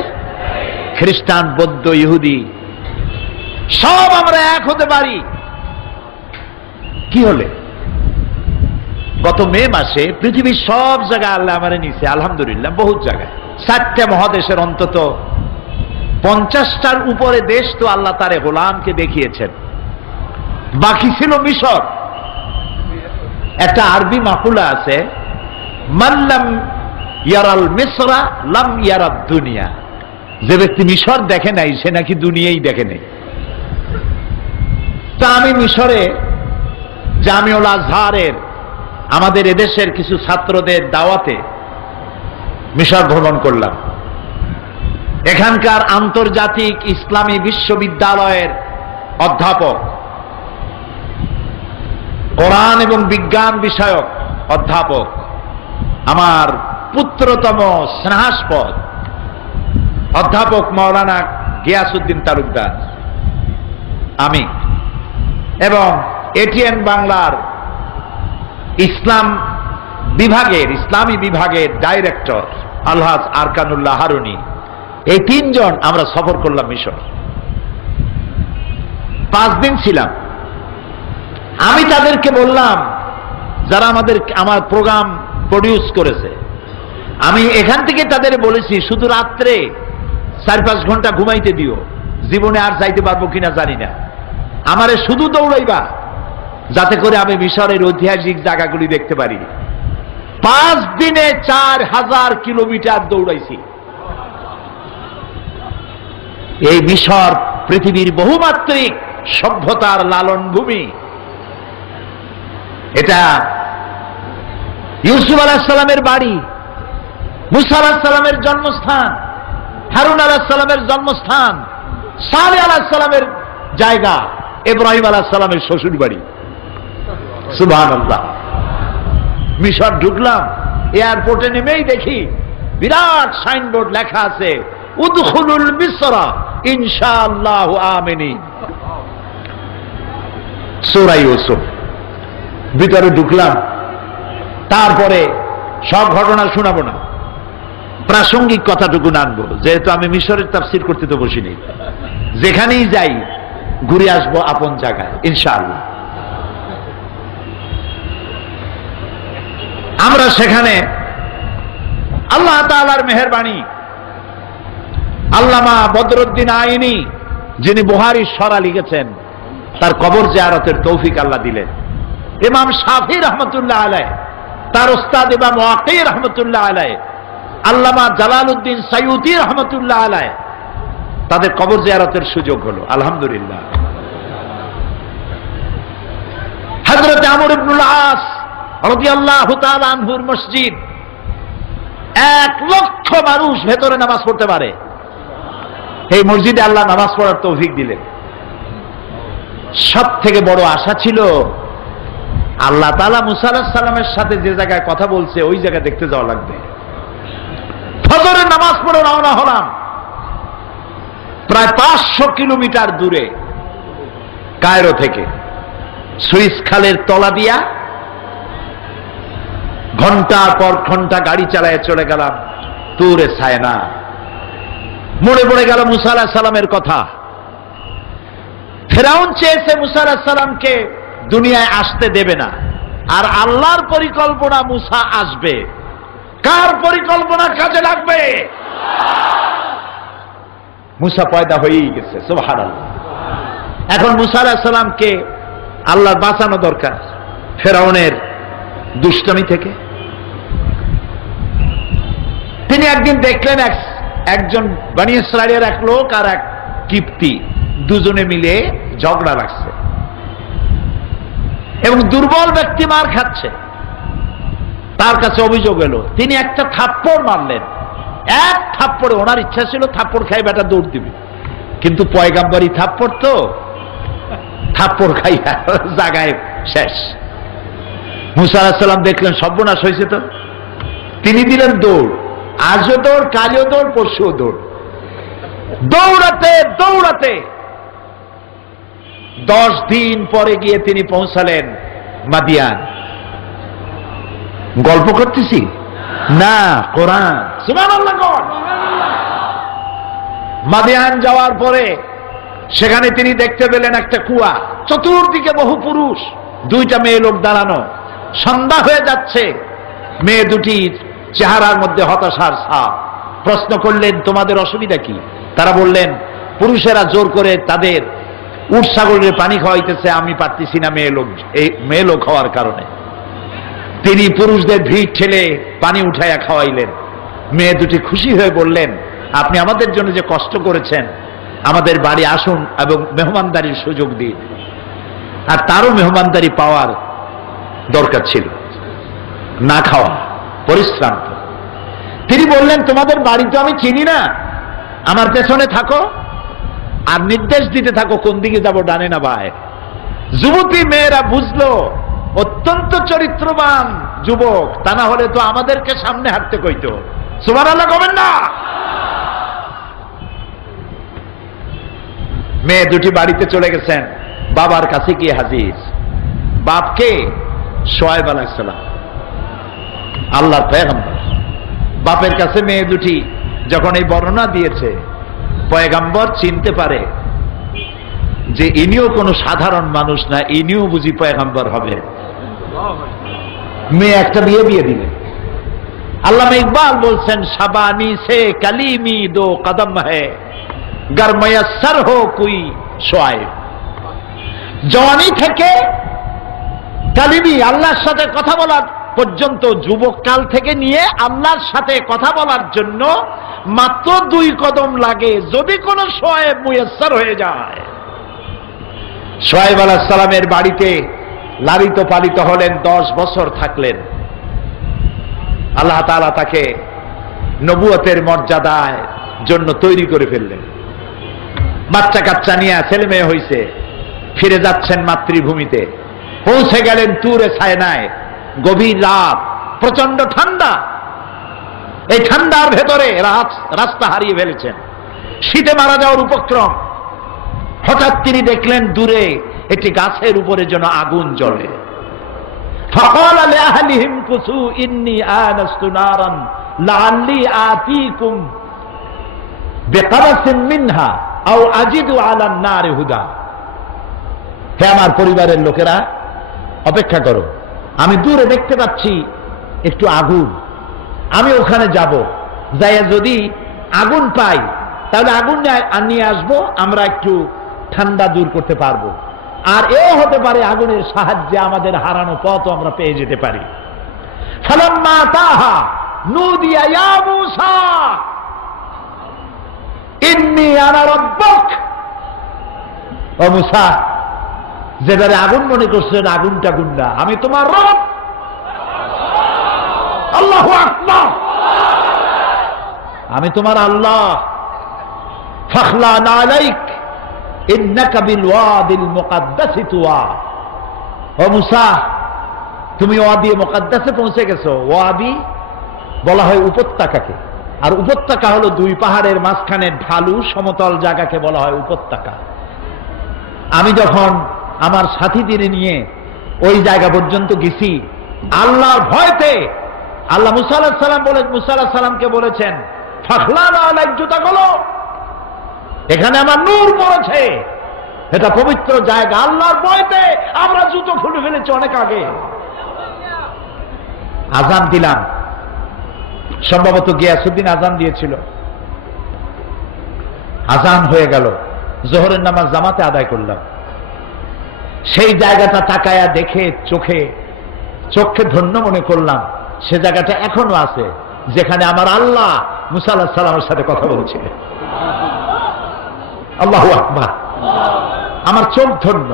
খ্রিস্টান, বৌদ্ধ, ইহুদি সব আমরা এক হতে পারি। কি হলে? গত মে মাসে পৃথিবীর সব জায়গায় আল্লাহ আমারে নিছে, আলহামদুলিল্লাহ, বহুত জায়গায়। 4টে মহাদেশের অন্তত 50টার উপরে দেশ তো আল্লাহ তারে গোলামকে দেখিয়েছেন। বাকি ছিল মিশর। একটা আরবি মাকুলা আছে, মাল্লাম ইয়ারাল মিসরা লাম ইয়ারাদ দুনিয়া। যে ব্যক্তি মিশর দেখে নাই সে নাকি দুনিয়াই দেখে নাই। তা আমি মিশরে জামিউল আজহারের আমাদের এদেশের কিছু ছাত্রদের দাওয়াতে মিশর ভ্রমণ করলাম। এখানকার আন্তর্জাতিক ইসলামী বিশ্ববিদ্যালয়ের অধ্যাপক কোরআন এবং বিজ্ঞান বিষয়ক অধ্যাপক, আমার পুত্রতম স্নেহাস্পদ অধ্যাপক মাওলানা গিয়াসউদ্দিন তালুকদার, আমি এবং এটিএন বাংলার ইসলামী বিভাগের ডাইরেক্টর আলহাজ আরকানুল্লাহ হারুনি, এই তিনজন আমরা সফর করলাম মিশর। 5 দিন ছিলাম। আমি তাদেরকে বললাম, যারা আমার প্রোগ্রাম প্রডিউস করেছে, আমি এখান থেকে তাদের বলেছি শুধু রাত্রে 4-5 ঘন্টা ঘুমাইতে দিও, জীবনে আর যাইতে পারবো কিনা জানি না, আমারে শুধু দৌড়াইবা যাতে করে আমি মিশরের ঐতিহাসিক জায়গাগুলি দেখতে পারি। 5 দিনে 4000 কিলোমিটার দৌড়াইছি। এই মিশর পৃথিবীর বহুমাত্রিক সভ্যতার লালন ভূমি। এটা ইউসুফ আলাইহিস সালামের বাড়ি, মুসা আলাইহিস সালামের জন্মস্থান, হারুন আলাইহিস সালামের জন্মস্থান, সালেহ আলাইহিস সালামের জায়গা, ইব্রাহিম আলাইহিস সালামের শ্বশুর বাড়ি। সুবহানাল্লাহ। মিশর ঢুকলাম, এয়ারপোর্টে নেমেই দেখি বিরাট সাইনবোর্ড লেখা আছে, উদখুলুল মিসরা ইনশাআল্লাহু আমিনিন, সূরা ইউসুফ। ভিতরে ঢুকলাম। তারপরে সব ঘটনা শোনাবো না, প্রাসঙ্গিক কথাটুকু আনবো, যেহেতু আমি মিশরের তাফসীর করতে তো বসিনি। যেখানেই যাই ঘুরে আসবো আপন জায়গায় ইনশাআল্লাহ। আমরা সেখানে আল্লাহ তাআলার মেহেরবানি, আল্লামা বদরুদ্দিন আইনি, যিনি বুখারীর সরা লিখেছেন, তার কবর জিয়ারতের তৌফিক আল্লাহ দিলেন। ইমাম শাফি রহমতুল্লাহ আলাইহ, তার উস্তাদ ইমাম ওয়াকি রহমতুল্লাহ আলাইহ, আল্লামা জালালউদ্দিন সাইয়ুতি রহমতুল্লাহ আলাইহ, তাদের কবর জিয়ারতের সুযোগ হলো আলহামদুলিল্লাহ। হযরত আমর ইবনুল আস রাদিয়াল্লাহু তাআলা আনহুর মসজিদ, 1 লক্ষ মানুষ ভেতরে নামাজ পড়তে পারে। এই মসজিদে আল্লাহ নামাজ পড়ার তৌফিক দিলেন। সব থেকে বড় আশা ছিল আল্লাহ তাআলা মুসা আলাইহিস সালামের সাথে যে জায়গায় কথা বলছে ওই জায়গা দেখতে যাওয়া লাগবে। ফজরের নামাজ পড়ে রওনা হলাম। প্রায় 500 কিলোমিটার দূরে কায়রো থেকে সুইস খালের তলা দিয়া ঘন্টার পর ঘন্টা গাড়ি চালায় চলে গেলাম তুরে সায়না। মনে পড়ে গেল মুসা আলাইহিস সালামের কথা। ফেরাউন চেয়েছে মুসা আলাইহিস সালামকে দুনিয়ায় আসতে দেবে না, আর আল্লাহর পরিকল্পনা মুসা আসবে। কার পরিকল্পনা কাজে লাগবে? মুসা পয়দা হয়েই গেছে, সুবহানাল্লাহ। এখন মুসা আলাইহিস সালামকে আল্লাহর বাঁচানো দরকার ফেরাউনের দুষ্টমি থেকে। তিনি একদিন দেখলেন একজন বনি ইসরাইলের এক লোক আর এক কিপ্তি দুজনে মিলে ঝগড়া লাগছে এবং দুর্বল ব্যক্তি মার খাচ্ছে। তার কাছে অভিযোগ এলো, তিনি একটা থাপ্পড় মারলেন। 1 থাপ্পড়ে, ওনার ইচ্ছা ছিল থাপ্পড় খাই বেটা দৌড় দিবে, কিন্তু পয়গাম্বরী থাপ্পড় তো, থাপ্পড় খাই জায়গায় শেষ। মুসা আলাইহিস সালাম দেখলেন সর্বনাশ হয়েছে তো, তিনি দিলেন দৌড়। আজও দৌড়, কালও দৌড়, পরশুও দৌড়। দৌড়াতে দৌড়াতে 10 দিন পরে গিয়ে তিনি পৌঁছালেন মাদিয়ান। গল্প করতেছি না, কোরআন। সুবহানাল্লাহ। মাদিয়ান যাওয়ার পরে সেখানে তিনি দেখতে পেলেন একটা কুয়া, চতুর্দিকে বহু পুরুষ, 2টা মেয়ে লোক দাঁড়ানো। সন্ধ্যা হয়ে যাচ্ছে। মেয়ে দুটির চেহারার মধ্যে হতাশার ছাপ। প্রশ্ন করলেন, তোমাদের অসুবিধা কি? তারা বললেন, পুরুষেরা জোর করে তাদের উট ছাগলের পানি খাওয়াইতেছে, আমি পারতেছি না মেয়ে লোক হওয়ার কারণে। তিনি পুরুষদের ভিড় ঠেলে পানি উঠাইয়া খাওয়াইলেন। মেয়ে দুটি খুশি হয়ে বললেন, আপনি আমাদের জন্য যে কষ্ট করেছেন, আমাদের বাড়ি আসুন এবং মেহমানদারির সুযোগ দিন। আর তারও মেহমানদারি পাওয়ার দরকার ছিল, না খাওয়া, পরিশ্রান্ত। তিনি বললেন, তোমাদের বাড়ি তো আমি চিনি না, আমার পেছনে থাকো আর নির্দেশ দিতে থাকো কোন দিকে যাব, ডানে না বাঁয়ে। যুবতী মেয়েরা বুঝলো অত্যন্ত চরিত্রবান যুবক, তা না হলে তো আমাদেরকে সামনে হাঁটতে কইতো। সুবহানাল্লাহ কবেন না? মেয়ে দুটি বাড়িতে চলে গেছেন, বাবার কাছে গিয়ে হাজির। বাপকে শোয়েব আলাইহিস সালাম, আল্লাহর পয়গম্বর। বাপের কাছে মেয়ে দুটি যখন এই বর্ণনা দিয়েছে, পয়গম্বর চিনতে পারে যে ইনিও কোনো সাধারণ মানুষ না, ইনিও বুঝি পয়গম্বর হবে। মেয়ে একটা বিয়ে দিলেন। আল্লামা ইকবাল বলছেন, শাবানি সে কালিমি দো কদম হ্যায় গর ময়স্সর হো কুই শোয়েব। জওয়ানি থেকে কালিমি, আল্লাহর সাথে কথা বলার পর্যন্ত, যুবককাল থেকে নিয়ে আল্লাহর সাথে কথা বলার জন্য মাত্র 2 কদম লাগে, যদি কোনো শোয়েব মুয়াস্সার হয়ে যায়। শোয়েব আলাইহিস সালামের বাড়িতে লালিত পালিত হলেন, 10 বছর থাকলেন। আল্লাহ তাআলা তাকে নবুয়তের মর্যাদার জন্য তৈরি করে ফেললেন। বাচ্চা কাচ্চা নিয়ে ছেলে মেয়ে হয়েছে, ফিরে যাচ্ছেন মাতৃভূমিতে। পৌঁছে গেলেন তুরে সায়নায়। গভীর রাত, প্রচন্ড ঠান্ডা। এই ঠান্ডার ভেতরে রাস্তা হারিয়ে ফেলেছেন, শীতে মারা যাওয়ার উপক্রম। হঠাৎ তিনি দেখলেন দূরে একটি গাছের উপরে যেন আগুন জ্বলে। فقال لأهلهم كثوا إني آنست نارا لعلي آتيكم بقبس منها أو أجد على النار هدى। হে আমার পরিবারের লোকেরা, অপেক্ষা করো, আমি দূরে দেখতে পাচ্ছি একটু আগুন, আমি ওখানে যাব, যাই যদি আগুন পাই তাহলে আগুন নিয়ে আসবো, আমরা একটু ঠান্ডা দূর করতে পারবো। আর এও হতে পারে আগুনের সাহায্যে আমাদের হারানো পথ আমরা পেয়ে যেতে পারি। ফালাম্মা তাহা নুদিয়া ইয়া মূসা ইন্নী আনা রাব্বুক। ও মূসা, যেটারে আগুন মনে করছেন আগুনটা গুন্ডা, আমি তোমার রব। আল্লাহু আকবার, আমি তোমার আল্লাহ। ফাখলা আলাইক ইন্নাকা বিল ওয়াদিল মুকাদ্দাসি তুয়া। ও মূসা, তুমি ওয়াদি মুকাদ্দাসে পৌঁছে গেছো। ওয়াদি বলা হয় উপত্যকাকে, আর উপত্যকা হলো 2 পাহাড়ের মাঝখানে ঢালু সমতল জায়গাকে বলা হয় উপত্যকা। আমি যখন আমার সাথীদের নিয়ে ওই জায়গা পর্যন্ত গেছি, আল্লাহর ভয়তে আল্লাহ মূসা আলাইহিস সালাম মূসা আলাইহিস সালামকে বলেছেন, ফাখলানা আলাইক, জুতা খোলো, এখানে আমার নূর পড়েছে, এটা পবিত্র জায়গা। আল্লাহর ভয়তে আমরা জুতো খুলে ফেলেছি অনেক আগে। আজান দিলাম, সম্ভবত গিয়াসউদ্দিন আজান দিয়েছিল। আজান হয়ে গেল, জোহরের নামাজ জামাতে আদায় করলাম। সেই জায়গাটা তাকায়া দেখে চোখে ধন্য মনে করলাম, সে জায়গাটা এখনো আছে যেখানে আমার আল্লাহ মূসা আলাইহিস সালামের সাথে কথা বলছিলেন। আল্লাহু আকবার, আমার চোখ ধন্য,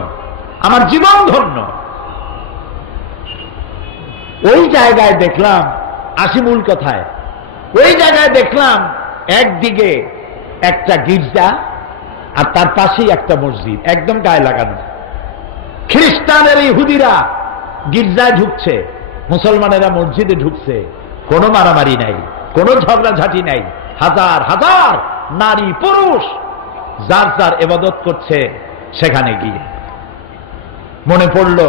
আমার জীবন ধন্য। ওই জায়গায় দেখলাম, আসি মূল কথায়, ওই জায়গায় দেখলাম একদিকে একটা গির্জা আর তার পাশেই একটা মসজিদ, একদম গায়ে লাগানো। খ্রিস্টানের ইহুদিরা গির্জায় ঢুকছে, মুসলমানেরা মসজিদে ঢুকছে। কোনো মারামারি নাই, কোনো ঝগড়াঝাটি নাই। হাজার হাজার নারী পুরুষ যার যার ইবাদত করছে। সেখানে গিয়ে মনে পড়ল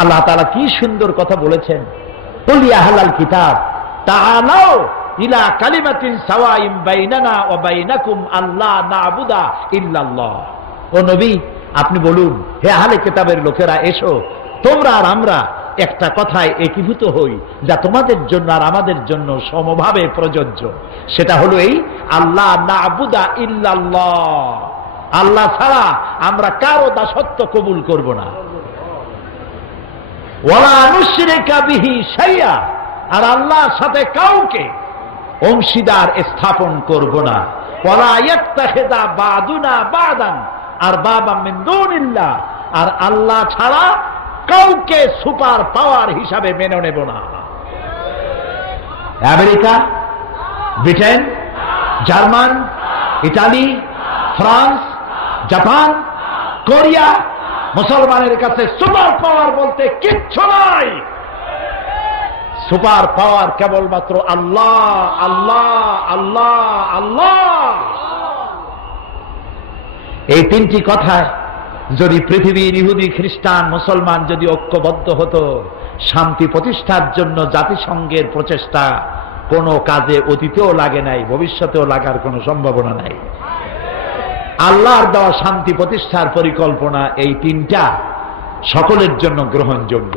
আল্লাহ তাআলা কি সুন্দর কথা বলেছেন, কুল ইয়া আহলাল কিতাব তাআলাউ ইলা কালিমাতিন সাওয়াইন বাইনানা ওয়া বাইনাকুম আল্লা না'বুদা ইল্লাল্লাহ। ও নবী, আপনি বলুন, হে আহলে কিতাবের লোকেরা, এসো, তোমরা আর আমরা একটা কথায় একীভূত হই, যা তোমাদের জন্য আর আমাদের জন্য সমভাবে প্রযোজ্য। সেটা হলো এই, আল্লাহ না'বুদা ইল্লাল্লাহ, আল্লাহ ছাড়া আমরা কারো দাসত্ব কবুল করব না। ওয়ালা নুশরিকা বিহি শাইআ, আর আল্লাহর সাথে কাউকে অংশীদার স্থাপন করব না। ওয়ালা ইয়াত্তাখিযা বা'দুনা বা'দান আরবাবাম মিন দুনিল্লাহ, আর আল্লাহ ছাড়া কাউকে সুপার পাওয়ার হিসাবে মেনে নেব না। America, Britain, German, Italy, France, Japan, Korea, মুসলমানের কাছে সুপার পাওয়ার বলতে কিচ্ছু নাই। সুপার পাওয়ার কেবলমাত্র আল্লাহ, আল্লাহ, আল্লাহ, আল্লাহ। এই তিনটি কথায় যদি পৃথিবীর ইহুদি, খ্রিস্টান, মুসলমান যদি ঐক্যবদ্ধ হতো, শান্তি প্রতিষ্ঠার জন্য জাতিসংঘের প্রচেষ্টা কোনো কাজে অতীতেও লাগে নাই, ভবিষ্যতেও লাগার কোনো সম্ভাবনা নাই। আল্লাহর দেওয়া শান্তি প্রতিষ্ঠার পরিকল্পনা এই তিনটা সকলের জন্য গ্রহণযোগ্য।